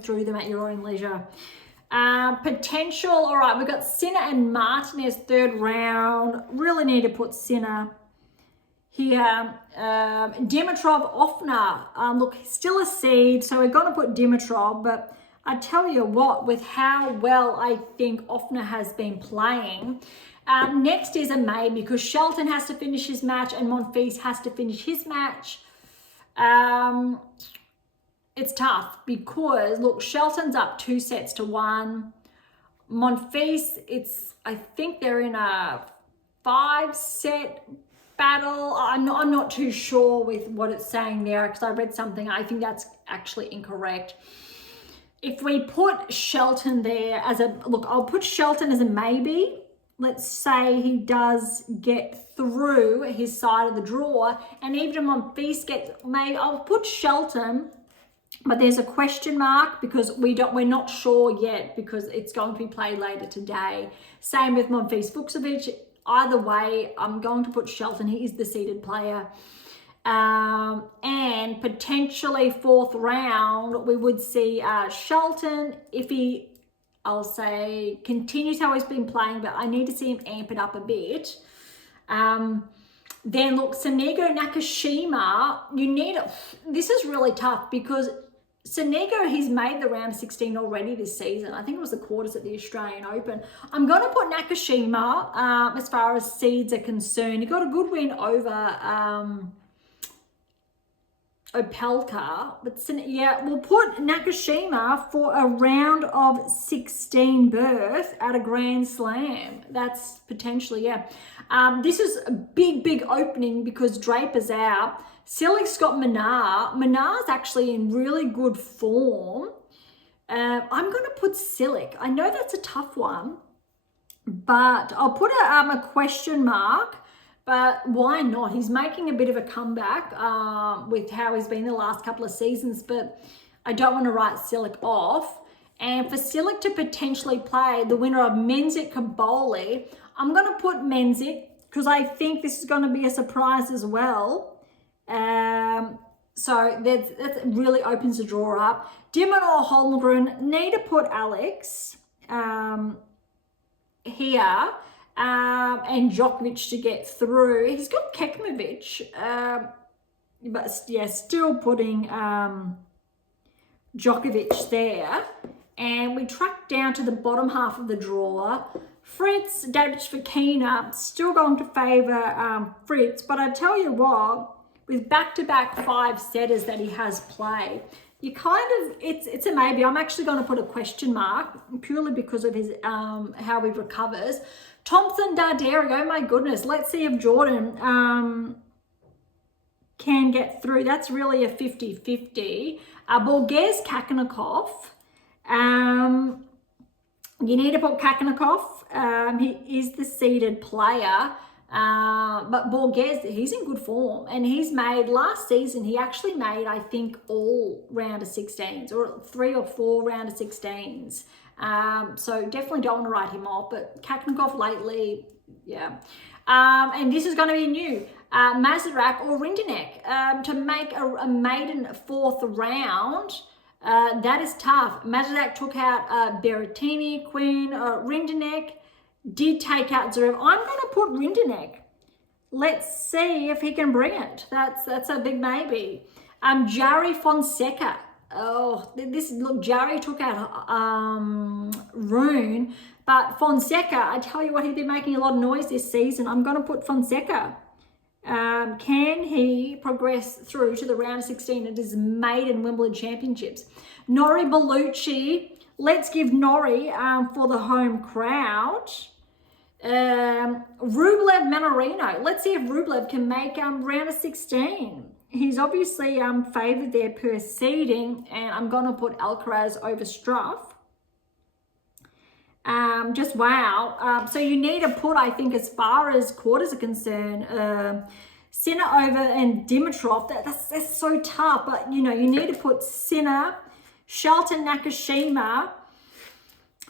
through them at your own leisure. Potential, all right, we've got Sinner and Martinez third round. Really need to put Sinner here. Dimitrov, Offner, look, still a seed, so we're going to put Dimitrov, but I tell you what, with how well I think Offner has been playing, next is a maybe, because Shelton has to finish his match and Monfils has to finish his match. It's tough, because look, Shelton's up 2-1. Monfils, I think they're in a 5-set battle. I'm not too sure with what it's saying there, because I read something. I think that's actually incorrect. If we put Shelton there as a, look, I'll put Shelton as a maybe. Let's say he does get through his side of the draw, and even if Monfils gets, maybe I'll put Shelton, but there's a question mark, because we're not sure yet, because it's going to be played later today. Same with Monfils Fucsovics. Either way, I'm going to put Shelton. He is the seeded player. And potentially fourth round, we would see Shelton, if he, I'll say, continues how he's been playing, but I need to see him amp it up a bit. Then look, Sonego Nakashima, this is really tough, because Sonego, he's made the round 16 already this season. I think it was the quarters at the Australian Open. I'm going to put Nakashima as far as seeds are concerned. He got a good win over Opelka, but yeah, we'll put Nakashima for a round of 16 berth at a Grand Slam. That's potentially, yeah. This is a big opening, because Draper's out. Silik's got Manar. Manar's actually in really good form. I'm going to put Silik. I know that's a tough one, but I'll put a question mark. But why not? He's making a bit of a comeback with how he's been the last couple of seasons, but I don't want to write Silik off. And for Silik to potentially play the winner of Mensik Kaboli, I'm going to put Mensik, because I think this is going to be a surprise as well. So that really opens the draw up. Dimon or Holmgren, need to put Alex here. And Djokovic to get through. He's got Kekmanovic, but yeah, still putting Djokovic there. And we track down to the bottom half of the draw. Fritz, David Fokina, still going to favour Fritz, but I tell you what, with back-to-back 5-setters that he has played, you kind of, it's a maybe. I'm actually going to put a question mark purely because of his how he recovers. Thompson Darderi, oh my goodness. Let's see if Jordan can get through. That's really a 50-50. Borges Kakanakov. You need to put Kakanakov. He is the seeded player. But Borges, he's in good form, and he's made last season. He actually made, I think, all round of 16s, or 3 or 4 round of 16s. So definitely don't want to write him off. But Kakanakov lately, yeah. And this is going to be new. Mazarak or Rinderknech to make a maiden 4th round. That is tough. Mazarak took out Berrettini, Quinn, Rinderknech did take out Zverev. I'm going to put Rinderknech. Let's see if he can bring it. That's a big maybe. Jarry Fonseca. Oh, look, Jarry took out Rune, but Fonseca, I tell you what, he's been making a lot of noise this season. I'm going to put Fonseca. Can he progress through to the round of 16 at his maiden Wimbledon Championships? Nori Bellucci. Let's give Nori for the home crowd. Rublev Manorino. Let's see if Rublev can make round of 16. He's obviously favoured there per seeding, and I'm going to put Alcaraz over Struff. Just wow. So you need to put, I think, as far as quarters are concerned, Sinner over and Dimitrov. That's so tough, but you know, you need to put Sinner, Shelton, Nakashima.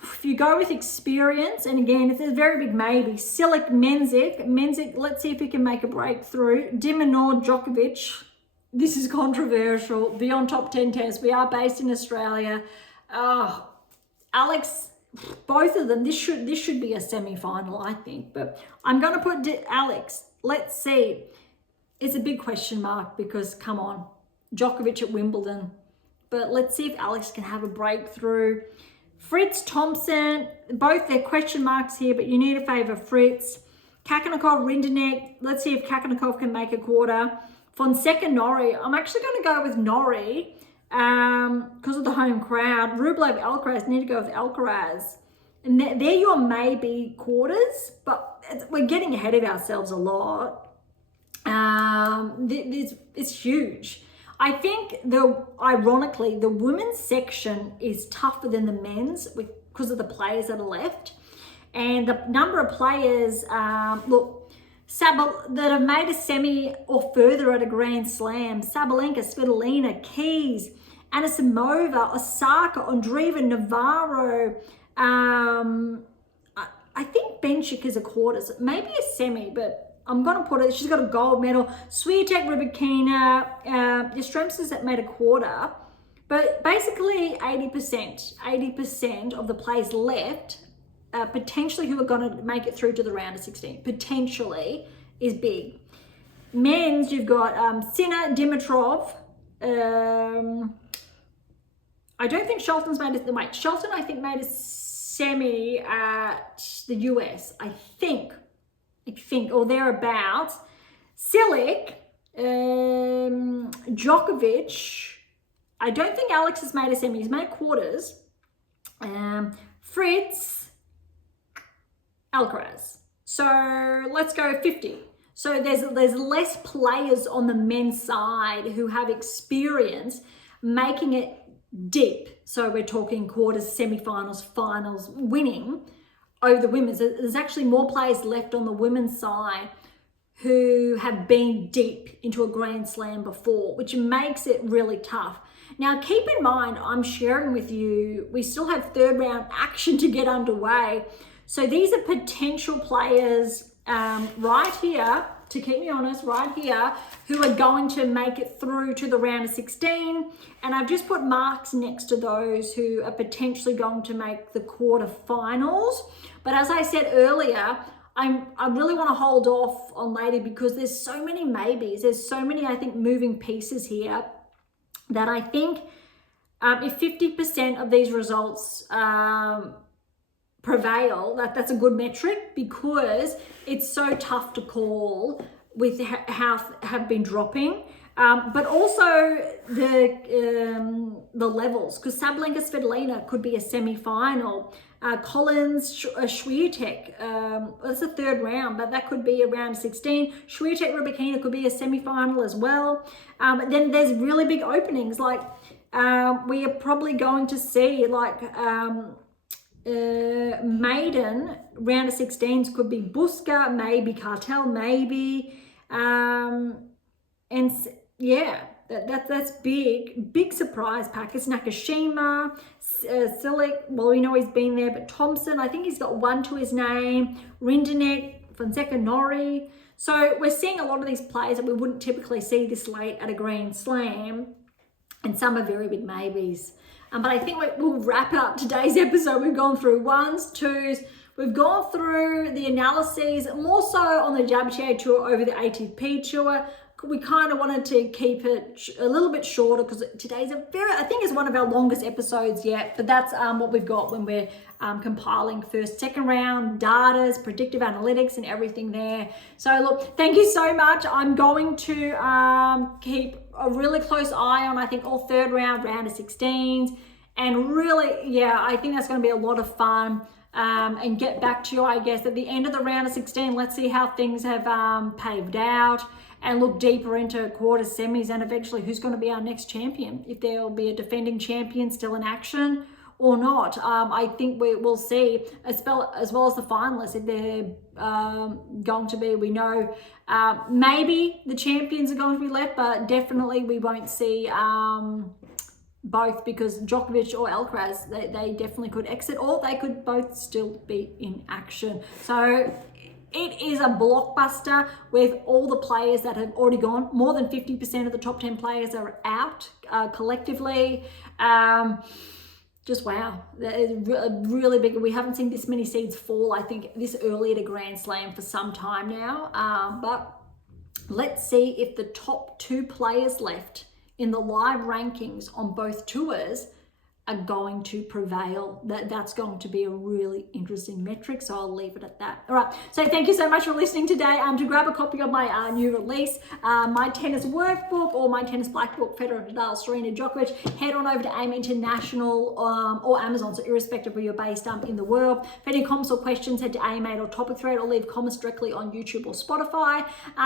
If you go with experience, and again, if there's a very big maybe, Silic, Menzik, let's see if he can make a breakthrough. Dimonor, Djokovic. This is controversial. Beyond top 10 tennis. We are based in Australia. Alex, both of them. This should be a semi-final, I think. But I'm going to put Alex. Let's see. It's a big question mark because, come on, Djokovic at Wimbledon. But let's see if Alex can have a breakthrough. Fritz, Thompson, both their question marks here, but you need to favour Fritz. Kakanakov, Rinderknech. Let's see if Kakanakov can make a quarter. Fonseca, Nori. I'm actually going to go with Nori because of the home crowd. Rublev, Alcaraz. Need to go with Alcaraz. And they're your maybe quarters, but we're getting ahead of ourselves a lot. It's huge. I think, ironically, the women's section is tougher than the men's because of the players that are left. And the number of players, that have made a semi or further at a Grand Slam. Sabalenka, Svitolina, Keys, Anisimova, Osaka, Andreeva, Navarro. I think Benchik is a quarters, maybe a semi, but I'm going to put it, she's got a gold medal. Swiatek, Rybakina, Ystremska's that made a quarter. But basically 80% of the players left, potentially who are going to make it through to the round of 16, potentially is big. Men's, you've got Sinner, Dimitrov. I don't think Shelton's made it. Wait, Shelton, I think, made a semi at the US, I think, or thereabouts. Silic, Djokovic. I don't think Alex has made a semi. He's made quarters. Fritz, Alcaraz. So let's go 50. So there's less players on the men's side who have experience making it deep. So we're talking quarters, semifinals, finals, winning over the women's. There's actually more players left on the women's side who have been deep into a Grand Slam before, which makes it really tough. Now, keep in mind, I'm sharing with you, we still have third round action to get underway. So these are potential players right here, to keep me honest, right here, who are going to make it through to the round of 16. And I've just put marks next to those who are potentially going to make the quarterfinals. But as I said earlier, I really want to hold off on later because there's so many maybes. There's so many, I think, moving pieces here that I think if 50% of these results prevail, that's a good metric because it's so tough to call with how have been dropping. But also the levels, because Sabalenka Svitolina could be a semi-final. Collins Swiatek, that's the third round, but that could be a round 16. Swiatek Rybakina could be a semi-final as well. Then there's really big openings, like we are probably going to see like maiden round of 16s could be Buska, maybe Cartel, maybe, and yeah, that's big surprise pack. It's Nakashima, Silic, well, we know he's been there, but Thompson, I think he's got one to his name, Rinderknech, Fonseca, Norrie. So we're seeing a lot of these players that we wouldn't typically see this late at a Grand Slam, and some are very big maybes. But I think we'll wrap up today's episode. We've gone through ones, twos, we've gone through the analyses, more so on the WTA Tour over the ATP Tour. We kind of wanted to keep it a little bit shorter because today's I think it's one of our longest episodes yet, but that's what we've got when we're compiling first, second round, datas, predictive analytics and everything there. So look, thank you so much. I'm going to keep a really close eye on, I think, all third round of 16s, and really, yeah, I think that's going to be a lot of fun. And get back to you, I guess, at the end of the round of 16. Let's see how things have paved out, and look deeper into quarters, semis, and eventually who's going to be our next champion, if there will be a defending champion still in action or not. I think we'll see, as well as the finalists, if they're going to be, we know maybe the champions are going to be left, but definitely we won't see both, because Djokovic or Alcaraz, they definitely could exit, or they could both still be in action. So it is a blockbuster with all the players that have already gone. More than 50% of the top 10 players are out collectively. Just wow, that is really big. We haven't seen this many seeds fall, I think, this early at a Grand Slam for some time now. But let's see if the top 2 players left in the live rankings on both tours are going to prevail. That's going to be a really interesting metric, so I'll leave it at that. All right, so thank you so much for listening today. To grab a copy of my new release, my tennis workbook or my tennis black book, Federer, Nadal, Serena, Djokovic, head on over to AM8 International or Amazon, so irrespective of where you're based in the world. For any comments or questions, head to AM8 or Topic Thread, or leave comments directly on YouTube or Spotify.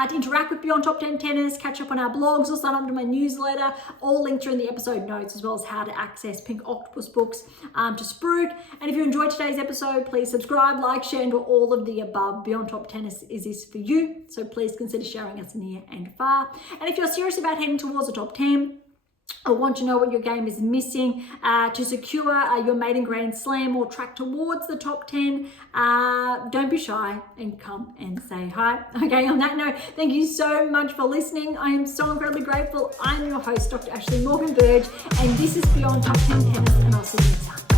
To interact with Beyond Top 10 Tennis, catch up on our blogs, or sign up to my newsletter, all linked are in the episode notes, as well as how to access Pink Octopus books to Spruik. And if you enjoyed today's episode, please subscribe, like, share, and do all of the above. Beyond Top Tennis is this for you, so please consider sharing us near and far. And if you're serious about heading towards the top 10, or want to know what your game is missing to secure your maiden Grand Slam or track towards the top 10, don't be shy and come and say hi. Okay, on that note, thank you so much for listening. I am so incredibly grateful. I'm your host, Dr. Ashley Morgan Berge, and this is Beyond Top 10 Tennis, and I'll see you next time.